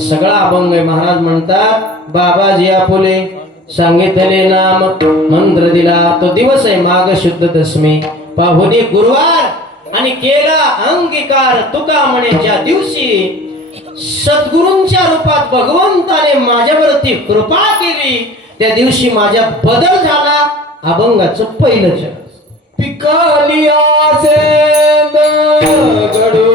सगळा अभंग आहे. महाराज म्हणतात, बाबाजी आपुले सांगितले नाम मंत्र दिला, तो दिवस आहे माघ शुद्ध दशमी, पाहुणे गुरुवार आणि केला अंगीकार. तुका म्हणे ज्या दिवशी सद्गुरूंच्या रूपात भगवंताने माझ्यावरती कृपा केली, त्या दिवशी माझ्या बदल झाला. अभंगाचं पहिलं चरण. पिकालियाचे दगडू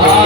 आ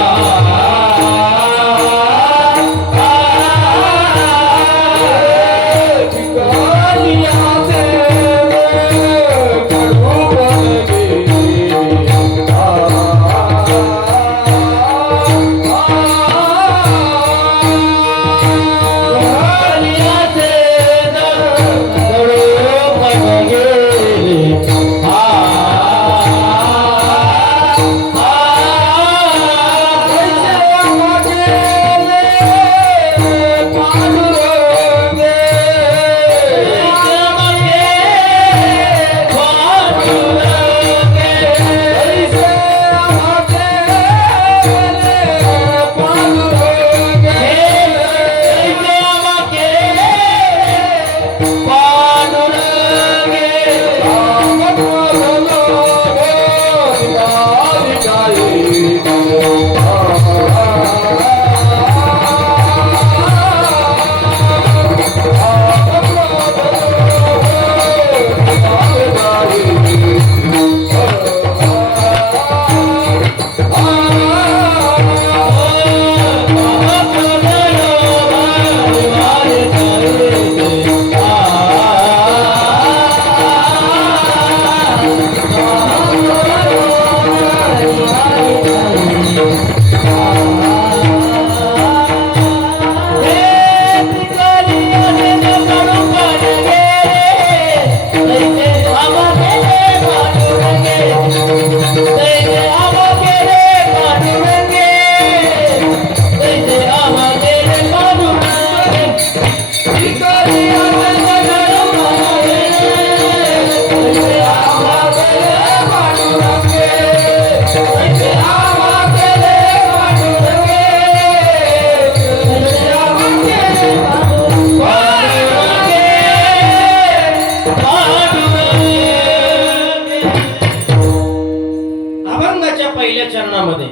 मनामध्ये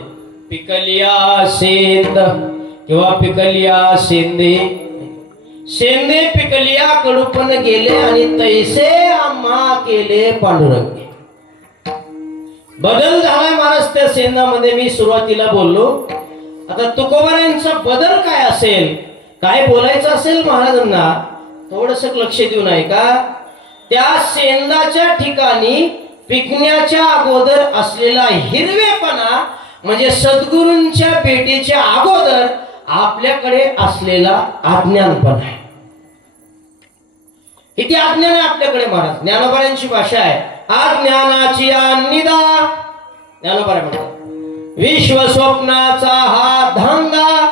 पिकलिया सेंद किंवा पिकलिया शेंदे, शेंदे पिकलिया कडूपण गेले आणि तैसे आम्हा केले पांडुरंगे. बदल झालाय महाराज त्या सेंदामध्ये. मी सुरुवातीला बोललो, आता तुकोबारायांचा बदल काय असेल, काय बोलायचं असेल महाराजांना, थोडस लक्ष देऊन आहे का. त्या सेंदाच्या ठिकाणी पिकण्याच्या अगोदर असलेला हिरवेपणा म्हणजे सद्गुरूंच्या भेटीच्या अगोदर आपल्याकडे असलेला अज्ञानपणा आहे. किती अज्ञान आहे आपल्याकडे महाराज. ज्ञानोबारांची भाषा आहे, अज्ञानाची निदा. ज्ञानोबा म्हणतात, विश्व स्वप्नाचा हा धांगा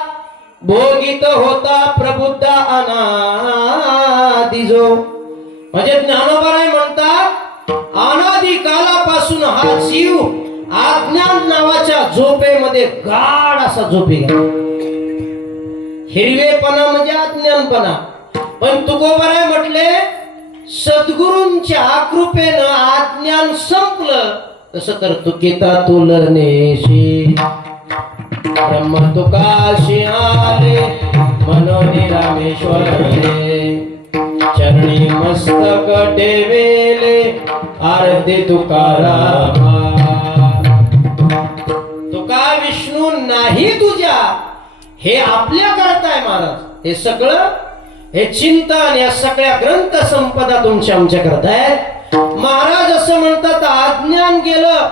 भोगित होता प्रबुद्ध अनादि जो. म्हणजे ज्ञानोबाराय म्हणतात, अनादि कालापासून हा जीव अज्ञान नावाच्या झोपेमध्ये गाढ असा झोपी गेला. हिरवेपणा म्हणजे अज्ञानपणा. पण तुकोबाराय म्हटले, सद्गुरूंच्या कृपेनं अज्ञान संपलं. तसं तर तुकिता तुलनेशी ब्रह्म तुकाशी आले मनोनी रामेश्वर चरणी मस्तक ठेवेले आरती तुकारामा. तुका विष्णू नाही तुझ्या, हे आपल्या करताय महाराज. हे सगळं, हे चिंतन, या सगळ्या ग्रंथ संपदा तुमच्या आमच्या करताय महाराज. असं म्हणतात, अज्ञान गेलं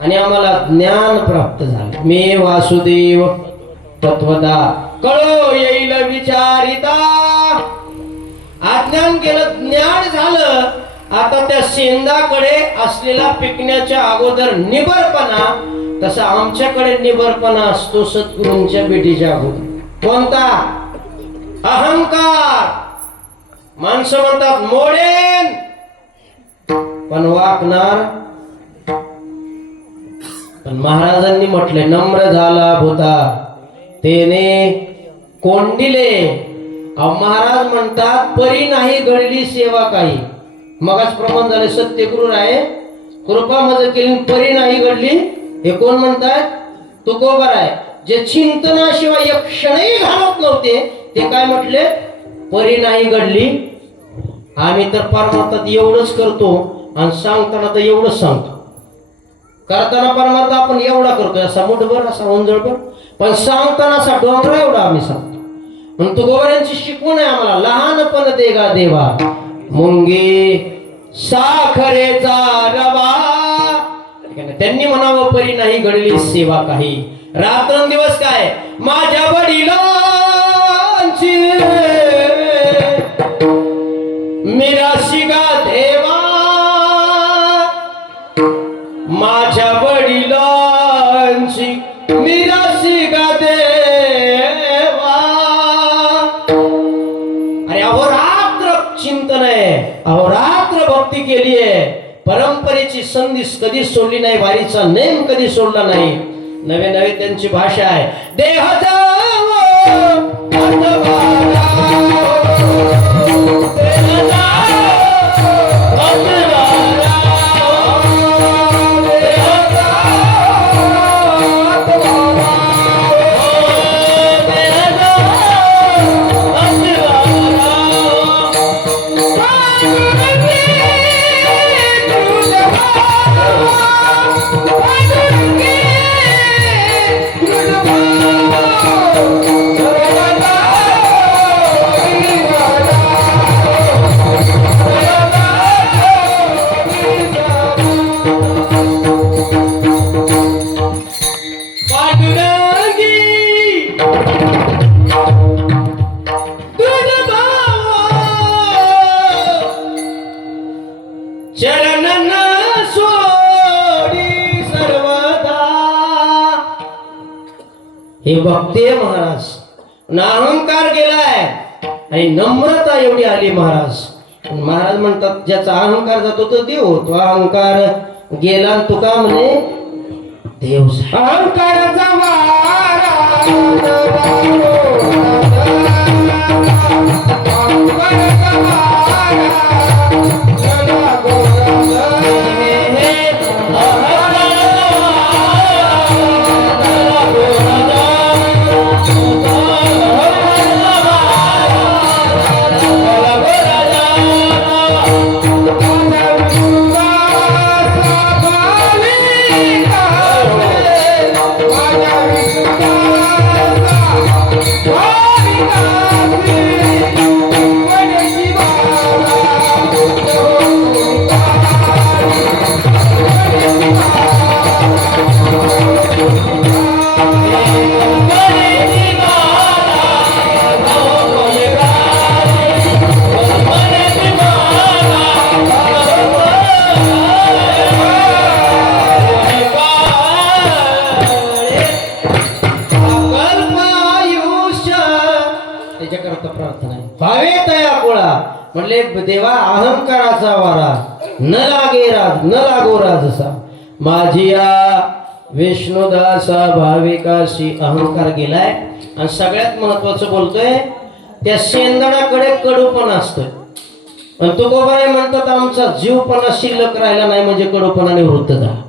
आणि आम्हाला ज्ञान प्राप्त झालं. मे वासुदेव तत्वदा कळो येईल विचारिता. अज्ञान गेलं, ज्ञान झालं. आता त्या सेंदाकडे असलेला पिकण्याच्या अगोदर निबरपणा, तसा आमच्याकडे निबरपणा असतो सद्गुरूंच्या भेटीच्या अगोदर. कोणता? अहंकार. माणसं म्हणतात मोडेन, पण वाकणार. पण महाराजांनी म्हटले, नम्र झाला भूता तेने कोंडिले. महाराज म्हणतात, परी नाही घडली सेवा काही. मगाच प्रमाण झाले, सत्यगुरु आहे कृपा मज केली, परी नाही घडली. हे कोण म्हणतात? तुकोबार आहे. जे चिंतनाशिवाय एक क्षणही घालत नव्हते, ते काय म्हटले? परी नाही घडली. आम्ही तर परमार्थात एवढंच करतो आणि सांगताना तर एवढंच सांगतो. करताना परमार्थ आपण एवढा करतोय, असा मुठभर, असा उंजळभर, पण सांगताना असा डोंगरा एवढा आम्ही सांगतो. म्हणून तुकोबारांची शिकवण आहे आम्हाला, लहानपण देगा देवा मुंगे साखरेचा रवा. त्यांनी म्हणावं, परी नाही घडली सेवा काही. रात्रंदिवस काय माझ्या वडिलांची मिराशी गा देवा, माझ्या वडिलांची मिराशी गा देवा. अरे अहोरात्र चिंतन आहे, अहोरात्र भक्ती केली आहे. परंपरेची संधीस कधी सोडली नाही, वारीचा नेम कधी सोडला नाही. नवे नवे त्यांची भाषा आहे, देह हे भक्ती आहे महाराज. अहंकार गेलाय आणि नम्रता एवढी आली महाराज. महाराज म्हणतात, ज्याचा अहंकार जातो तो देव, तो अहंकार गेला. तुका म्हणे देव अहंकाराचा म्हणले देवा अहंकाराचा वारा न लागो राजसा, माझी या विष्णुदासा भाविकाशी अहंकार गेलाय. आणि सगळ्यात महत्वाचं बोलतोय, त्या शेंदणाकडे कडूपणा असतोय. पण तुकोबाराय म्हणतात आमचा जीवपणा शिल्लक राहिला नाही म्हणजे कडूपणा निवृत्त झाला.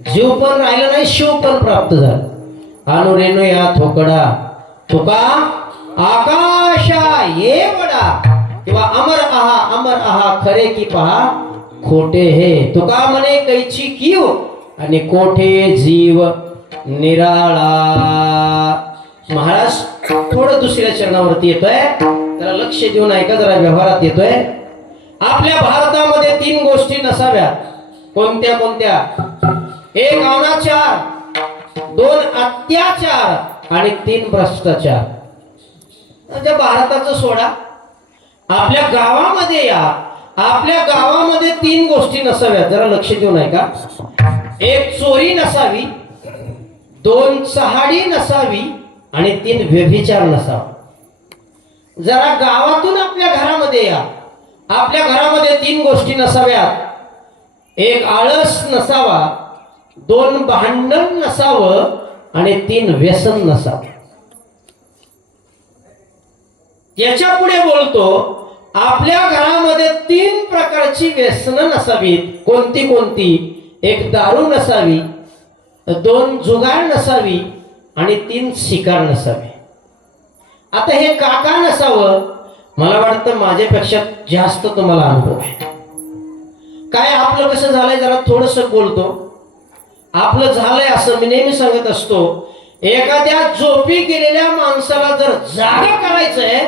जीव पण राहिला नाही, शिव पण प्राप्त झाला. अनुरेणू या थोकडा तुका आकाशा ये वडा, किंवा अमर आहा खरे की पहा खोटे हे. तुका म्हणे कैची कीव आणि कोठे जीव निराळा. महाराज थोडं दुसऱ्या चरणावरती येतोय, त्याला लक्ष देऊन ऐका जरा, व्यवहारात येतोय. आपल्या भारतामध्ये 3 गोष्टी नसाव्यात. कोणत्या कोणत्या? 1 अनाचार, 2 अत्याचार आणि 3 भ्रष्टाचार. म्हणजे भारताचं सोडा, आपल्या गावामध्ये या. आपल्या गावामध्ये 3 गोष्टी नसाव्यात, जरा लक्ष देऊन ऐका. 1 चोरी नसावी, 2 चहाडी नसावी आणि 3 व्यभिचार नसावा. जरा गावातून आपल्या घरामध्ये या. आपल्या घरामध्ये 3 गोष्टी नसाव्यात. 1 आळस नसावा, 2 भांडण नसावं आणि 3 व्यसन नसावं. याच्या पुढे बोलतो, आपल्या घरामध्ये 3 प्रकारची व्यसनं नसावीत. कोणती कोणती? 1 दारू नसावी, 2 जुगार नसावी आणि 3 शिकार नसावी. आता हे का नसावं? मला वाटतं माझ्यापेक्षा जास्त तुम्हाला अनुभव आहे. काय आपलं कसं झालंय, जरा थोडस बोलतो. आपलं झालंय असं, मी नेहमी सांगत असतो, एखाद्या झोपी गेलेल्या माणसाला जर जागा करायचंय,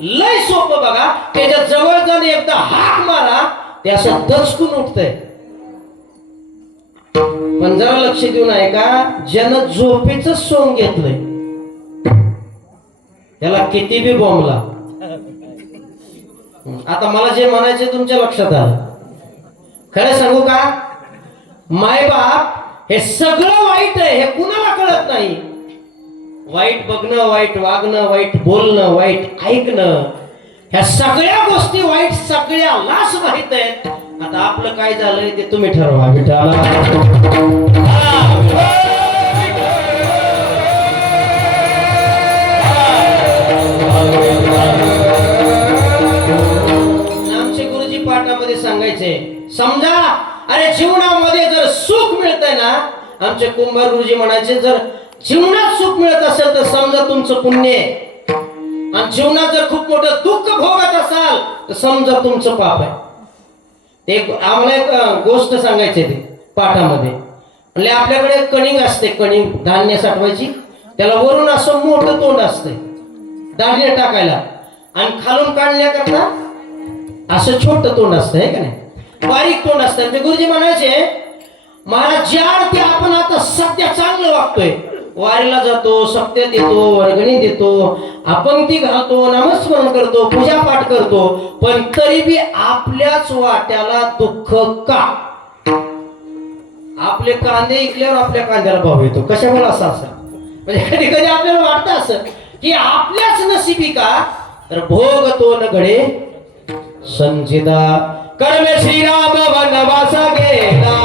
लय सोपं बघा. त्याच्या जवळ जाऊन एकदा हाक मारा, ते असं दचकून उठतंय. पण जरा लक्ष देऊन ऐका, ज्यानं झोपेचं सोंग घेतलंय त्याला किती बी बोंबला. आता मला जे म्हणायचे तुमच्या लक्षात आलं. खरं सांगू का, मायबाप हे सगळं वाईट आहे, हे कुणाला कळत नाही. वाईट बघणं, वाईट वागणं, वाईट बोलणं, वाईट ऐकणं, ह्या सगळ्या गोष्टी वाईट सगळ्यालाच माहित आहेत. आता आपलं काय झालंय ते तुम्ही ठरवा. विठाला आमचे गुरुजी पाठामध्ये सांगायचे, समजा अरे जीवनामध्ये जर सुख मिळतंय ना, आमचे कुंभार गुरुजी म्हणायचे, जर जीवनात सुख मिळत असेल तर समजा तुमचं पुण्य आहे. आणि जीवनात जर खूप मोठं दुःख भोगत असाल तर समजा तुमचं पाप आहे. ते आम्हाला एक गोष्ट सांगायची ते पाठामध्ये. म्हणजे आपल्याकडे कणिंग असते, कणिंग धान्य साठवायची, त्याला वरून असं मोठं तोंड असते धान्य टाकायला, आणि खालून काढण्याकरता असं छोटं तोंड असतं, आहे का नाही, बारीक तोंड असतं. ते गुरुजी म्हणायचे, महाराज ज्या अर्थी आपण आता सध्या चांगलं वागतोय, वारीला जातो, सप्त्यात देतो, वर्गणी देतो, अपंक्ती घालतो, नामस्मरण करतो, पूजापाठ करतो, पण तरी बी आपल्याच वाट्याला दुःख का? आपले कांदे इकल्यावर आपल्या कांद्याला भाव येतो. कशामुळे असं म्हणजे कधी कधी आपल्याला वाटतं असं की आपल्याच नशिबी का? तर भोगतो न घडे संचिता. कर्मे श्रीराम वनवासा गेला,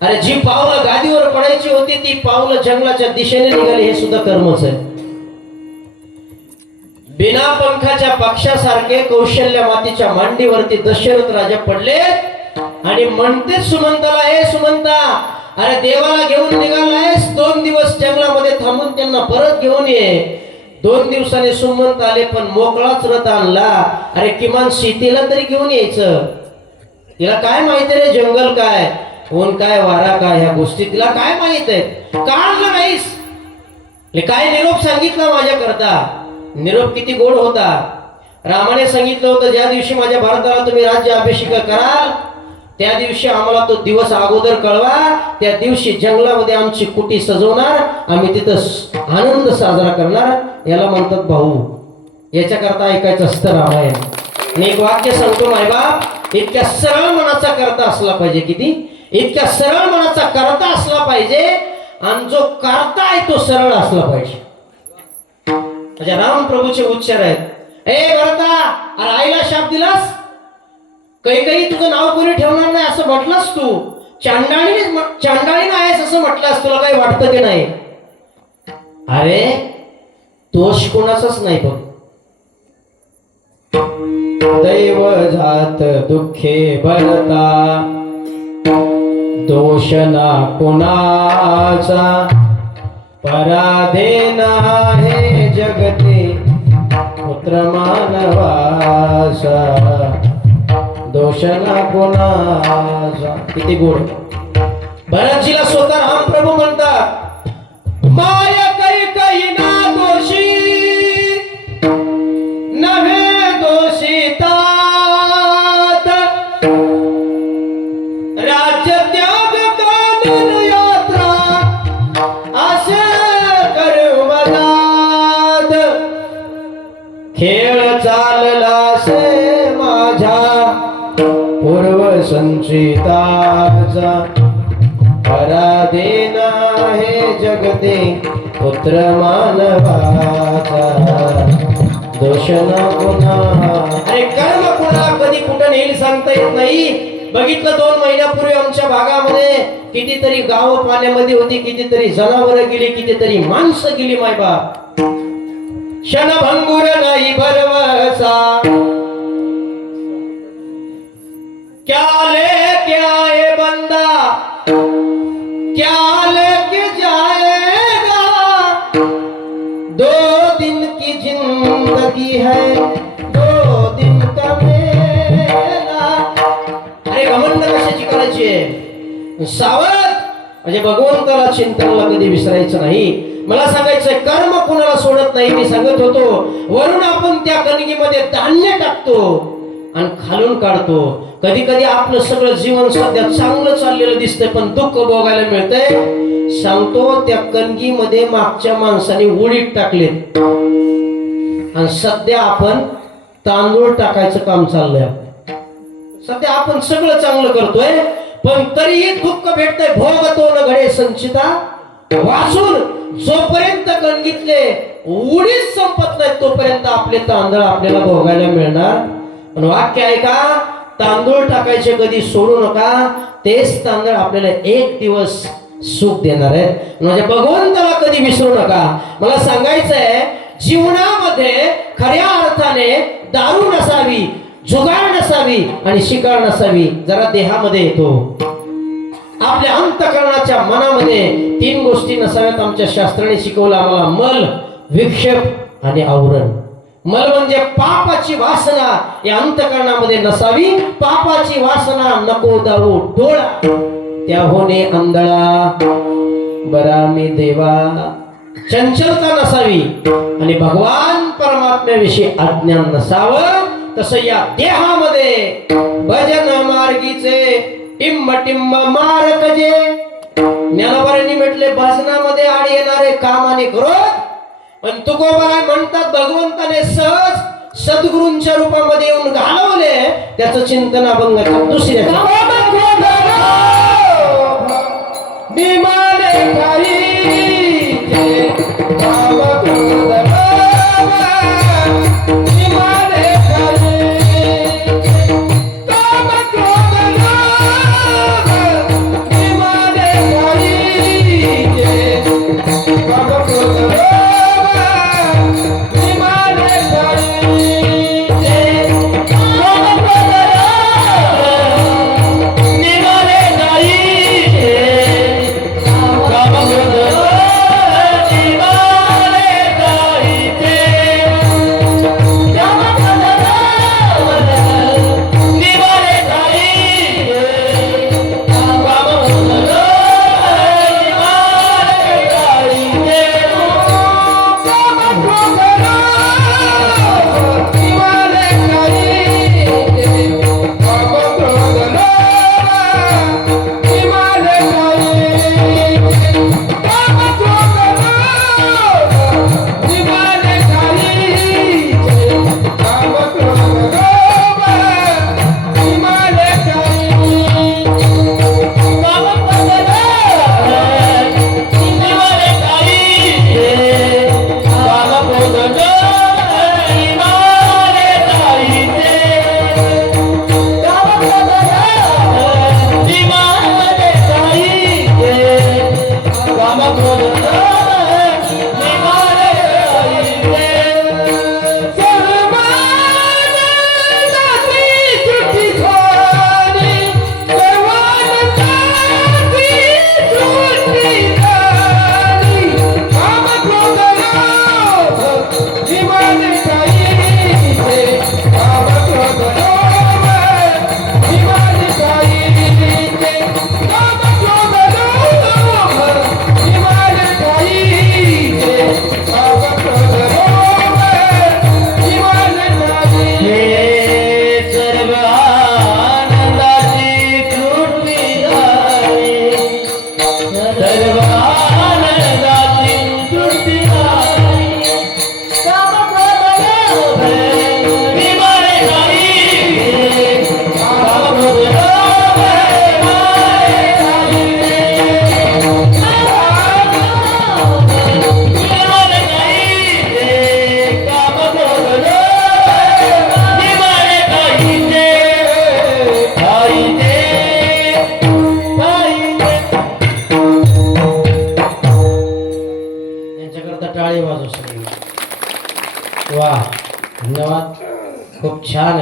अरे जी पावलं गादीवर पडायची होती ती पावलं जंगलाच्या दिशेने निघाली, हे सुद्धा कर्मच आहे. बिना पंखाच्या पक्षासारखे कौशल्य मातीच्या मांडीवरती दशरथ राजा पडले आणि म्हणते सुमंताला, हे सुमंता, अरे देवाला घेऊन निघालायस, 2 दिवस जंगलामध्ये थांबून त्यांना परत घेऊन ये. 2 दिवसांनी सुमंत आले, पण मोकळाच रथ आणला. अरे किमान सीतेला तरी घेऊन यायचं. तिला काय माहिती रे, जंगल काय, ऊन काय, वारा काय, ह्या गोष्टी तिला काय माहित आहे? काढलं नाहीस. काय निरोप सांगितला माझ्याकरता. निरोप किती गोड होता. रामाने सांगितलं होतं, ज्या दिवशी माझ्या भारताला तुम्ही राज्य अभिषेक कराल त्या दिवशी आम्हाला तो दिवस अगोदर कळवा. त्या दिवशी जंगलामध्ये आमची कुटी सजवणार, आम्ही तिथं आनंद साजरा करणार. याला म्हणतात भाऊ. याच्याकरता ऐकायचं असतं रामायण. आणि एक वाक्य सांगतो मायबाप, इतक्या सरळ मनाचा करता असला पाहिजे. किती इतक्या सरळ मनाचा करता असला पाहिजे, आणि जो करता आहे तो सरळ असला पाहिजे. म्हणजे राम प्रभूचे उच्चार आहेत. ए भरता, अरे आईला शाप दिलास, काही तुझं नाव कोणी ठेवणार नाही असं म्हटलंस तू. चांडाळी आहेस असं म्हटलंस, तुला काही वाटतं की नाही? अरे दोष कोणाचाच नाही बघ. दैव जात दुःखे भरता, दोष ना कोणाचा, पराधीन आहे जगती पुत्र मानवाचा, दोष ना कोणाचा. किती गोड. भरतजीला स्वतः राम प्रभू म्हणतात, माया काही ना दोषी, नव्हे दोषितात, राज्य त्याग कानून यात्रा, असे करू मनात, खेळ चालला से माझ्या पूर्व संचिताचा, पराधीन आहे जगते पुत्र मानवाचा, दोष ना कोणा. अरे कर्म कोणाला कधी कुठं नेईल सांगता येत नाही. बघितलं 2 महिन्यापूर्वी आमच्या भागामध्ये कितीतरी गाव पाण्यामध्ये होती, कितीतरी जनावरं गेली, कितीतरी माणसं गेली. मायबाप क्षणभंगुर नाही भरवसा, क्या लेके आए बंदा, क्या लेके जाएगा, 2 दिन की जिंदगी है, 2 दिन का मेला. अरे घमंड कशाची करायची आहे? सावध. म्हणजे भगवंताला चिंतनला कधी विसरायचं नाही. मला सांगायचंय, कर्म कुणाला सोडत नाही. मी सांगत होतो, वरून आपण त्या कणगीमध्ये धान्य टाकतो आणि खालून काढतो. कधी कधी आपलं सगळं जीवन सध्या चांगलं चाललेलं दिसतंय, पण दुःख भोगायला मिळतंय. सांगतो, त्या कणगीमध्ये मागच्या माणसाने उडीद टाकलेत आणि सध्या आपण तांदूळ टाकायचं काम चाललंय. सध्या आपण सगळं चांगलं करतोय, पण तरीही दुःख भेटतंय. भोगतो न घडे संचिता वासून. जोपर्यंत कणगीतले उडीद संपत नाही तोपर्यंत आपले तांदूळ आपल्याला भोगायला मिळणार. पण वाक्य आहे का, तांदूळ टाकायचे कधी सोडू नका. तेच तांदूळ आपल्याला एक दिवस सुख देणार आहे. म्हणजे भगवंताला कधी विसरू नका. मला सांगायचंय, जीवनामध्ये खऱ्या अर्थाने दारू नसावी, जुगार नसावी आणि शिकार नसावी. जरा देहामध्ये येतो, आपल्या अंतःकरणाच्या मनामध्ये 3 गोष्टी नसाव्यात. आमच्या शास्त्राने शिकवलं आम्हाला, मल, विक्षेप आणि आवरण. मल म्हणजे पापाची वासना या अंतःकरणामध्ये नसावी. पापाची वासना नको दारू डोळा, त्या होणे आंधळा, बरा मी देवा. चंचलता नसावी आणि भगवान परमात्म्याविषयी अज्ञान नसावं. तसं या देहामध्ये भजन मार्गीचे टिंब टिंब मारक जे. ज्ञानोबांनी म्हटले, भजनामध्ये आड येणारे काम आणि क्रोध. पण तुकोबाराय म्हणतात, भगवंताने सहज सद्गुरूंच्या रूपामध्ये येऊन घालवले त्याचं चिंतन अभंगाच्या दुसऱ्या Hare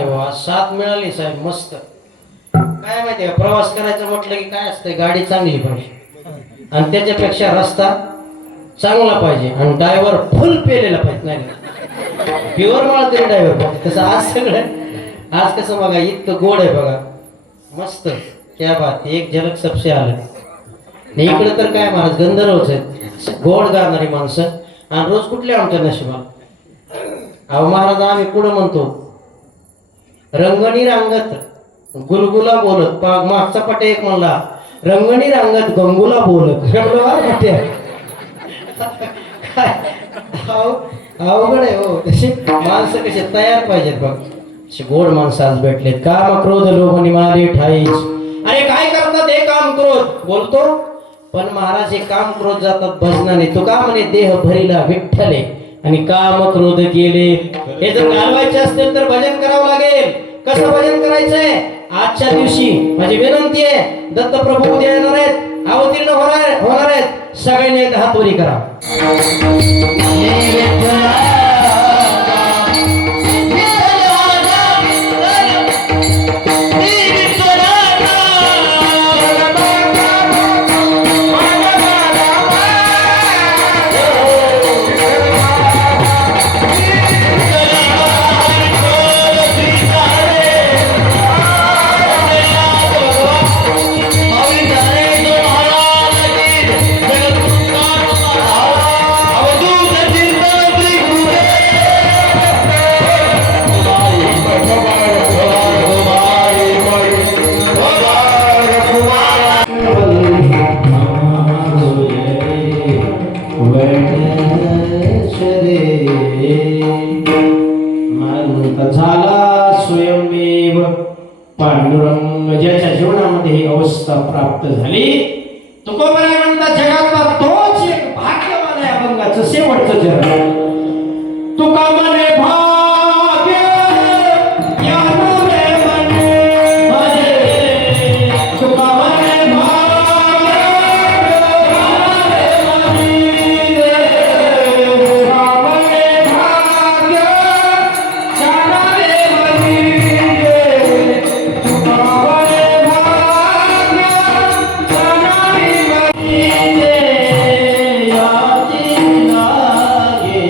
बाबा, साथ मिळाली साहेब, मस्त. काय माहितीये, प्रवास करायचं म्हटलं की काय असतंय, गाडी चांगली पाहिजे आणि त्याच्यापेक्षा रस्ता चांगला पाहिजे आणि ड्रायव्हर फुल पेलेला पाहिजे. नाही प्युअर माळ तरी ड्रायव्हर पाहिजे. तसं आज सगळं, आज कसं बघा इतकं गोड आहे बघा, मस्त. क्या बात, एक झलक सबसे आलं. इकडं तर काय महाराज, गंधर्वच आहेत, गोड गाणारी माणसं. आणि रोज कुठले आमच्या नशिबाला. अहो महाराज, आम्ही पुढं म्हणतो, रंगणी रांगत गुलगुला बोलत. मागचा पटे एक म्हणला, रंगणी रांगत गंगुला बोलत. अवघड आहे हो. तशी माणसं कशी तयार पाहिजेत बघ. गोड माणसं आज भेटलेत. काम क्रोध लोभनी मारे ठाईस. अरे काय करतात हे काम क्रोध बोलतो, पण महाराज हे काम क्रोध जातात भजनाने. तो का म्हणे, देह भरीला विठ्ठले आणि काम क्रोध गेले. हे जर घालवायचे असतील तर भजन करावं लागेल. कसं भजन करायचंय, आजच्या दिवशी माझी विनंती आहे, दत्तप्रभू उद्या येणार आहेत, अवतीर्ण होणार आहेत, सगळ्यांनी एकदा हात वरी करा. झाला स्वयंमेव पांडुरंग. ज्याच्या जीवनामध्ये ही अवस्था प्राप्त झाली, तुकोबराय म्हणतात, जगातला तोच एक भाग्यवान आहे अभंगाचं शेवटचं जग. तुका म्हणे भाग्य या रे म्हणे भजे, तुका म्हणे भाग्य या रे म्हणे रे, तुका म्हणे भाग्य या रे म्हणे रे, तुका म्हणे भाग्य या रे म्हणे रे, याची लागे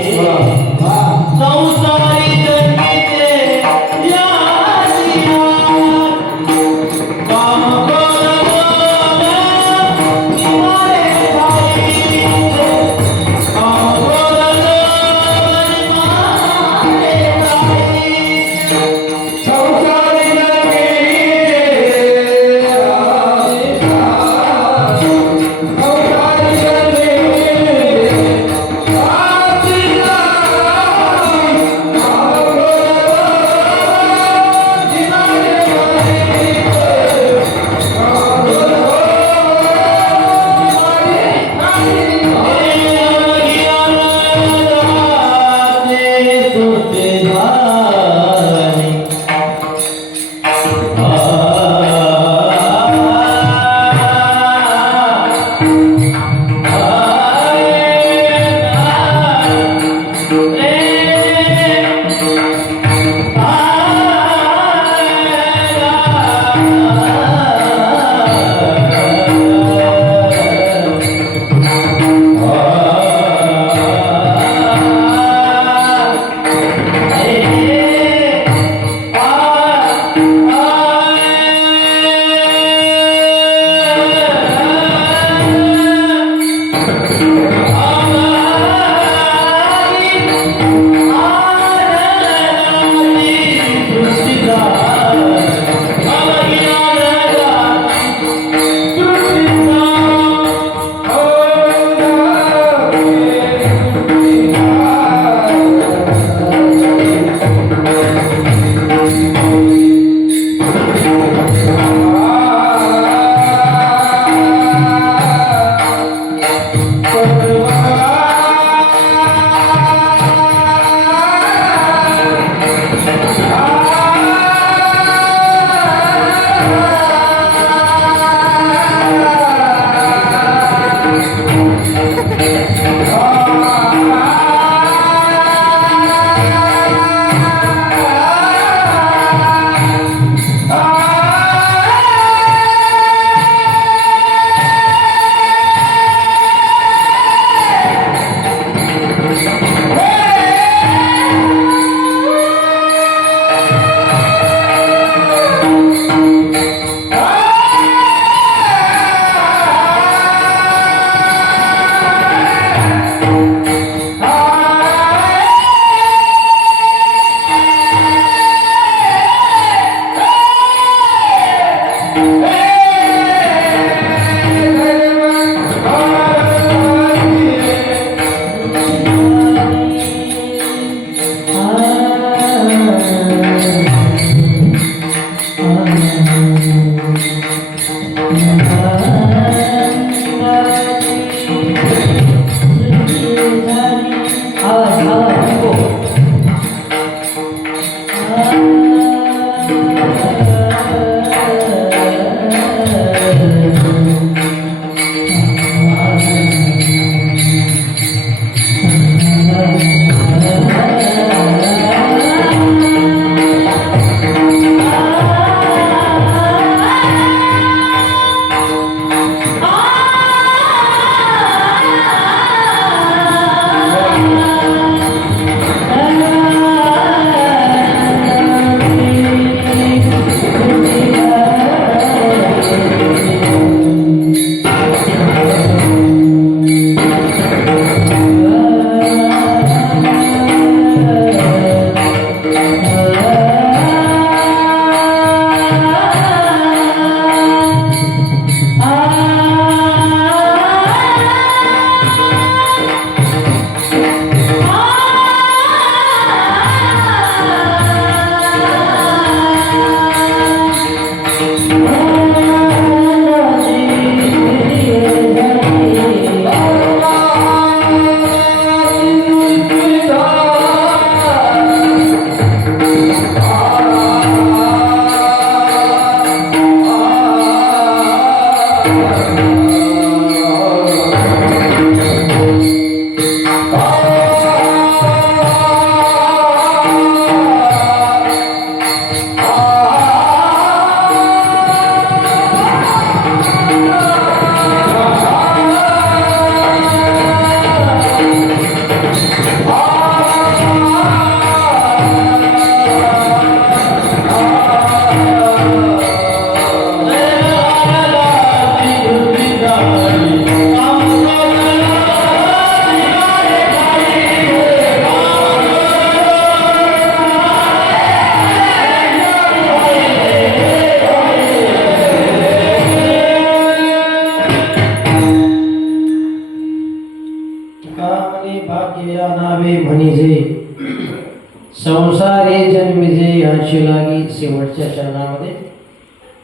संसारे जन्मिजे यांची लागी शेवटच्या चरणामध्ये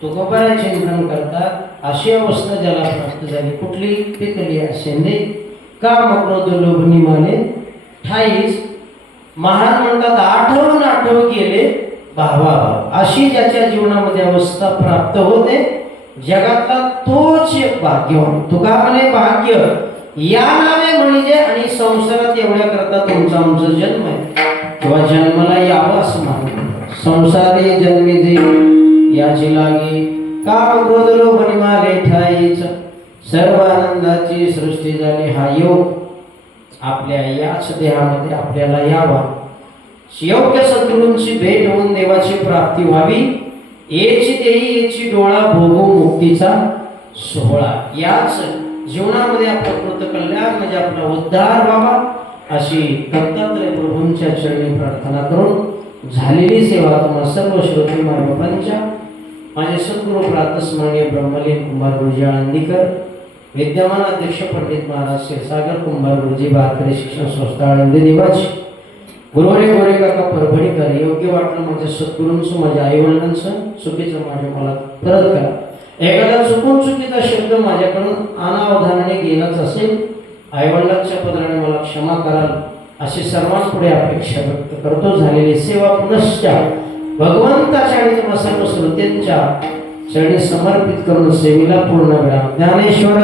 तुकोबाया चिंतन करतात अशी अवस्था ज्याला प्राप्त झाली कुठली पिकली असेंदे काम क्रोध लोभनी माने ठाईस महान म्हणतात आठवून आठव गेले भावा अशी ज्याच्या जीवनामध्ये अवस्था प्राप्त होते जगातला तोच भाग्यवान तुका म्हणे भाग्य या नावे म्हणजे आणि संसारात एवढ्या करता तुमचा आमचा जन्म आहे किंवा जन्माला यावं असं मानतो संसारे जन्मिजे याची लागे काम क्रोध लोभ आणि माले ठाईच सर्व आनंदाची सृष्टी झाली हा योग आपल्या याच देहामध्ये आपल्याला यावा योग्य सद्गुरूंची भेट होऊन देवाची प्राप्ती व्हावी येची देई येची डोळा भोगू मुक्तीचा सोहळा याच जीवनामध्ये आपलं कृत कल्याण म्हणजे आपला उद्धार व्हावा अशी दत्तात्रय प्रभूंच्या चरणी प्रार्थना करून झालेली सेवा तुम्हा सर्व श्रोते मार्गपांच्या माझे सद्गुरू प्रातस्मरणीय ब्रह्मलीन कुंभार गुरुजी आळंदीकर विद्यमान अध्यक्ष पंडित महाराज क्षीरसागर कुंभार गुरुजी वारकरी शिक्षण संस्था आळंदी देवाची गुरुवारी गोरे काका परभणीकर योग्य वाटलं माझ्या सद्गुरूंचं माझ्या आईवडिलांचं चुकीचं माझ्या मला परत करा एखादा चुकून चुकीचा शब्द माझ्याकडून अनावधानाने गेलाच असेल आईवडिलांच्या पदराने मला क्षमा कराल अशी सर्वांपुढे अपेक्षा व्यक्त करतो झालेली सेवा पुनश्च भगवंताच्या आणि तुम्हा सर्व श्रोत्यांच्या चरणी समर्पित करून सेवेला पूर्ण वेळा ज्ञानेश्वर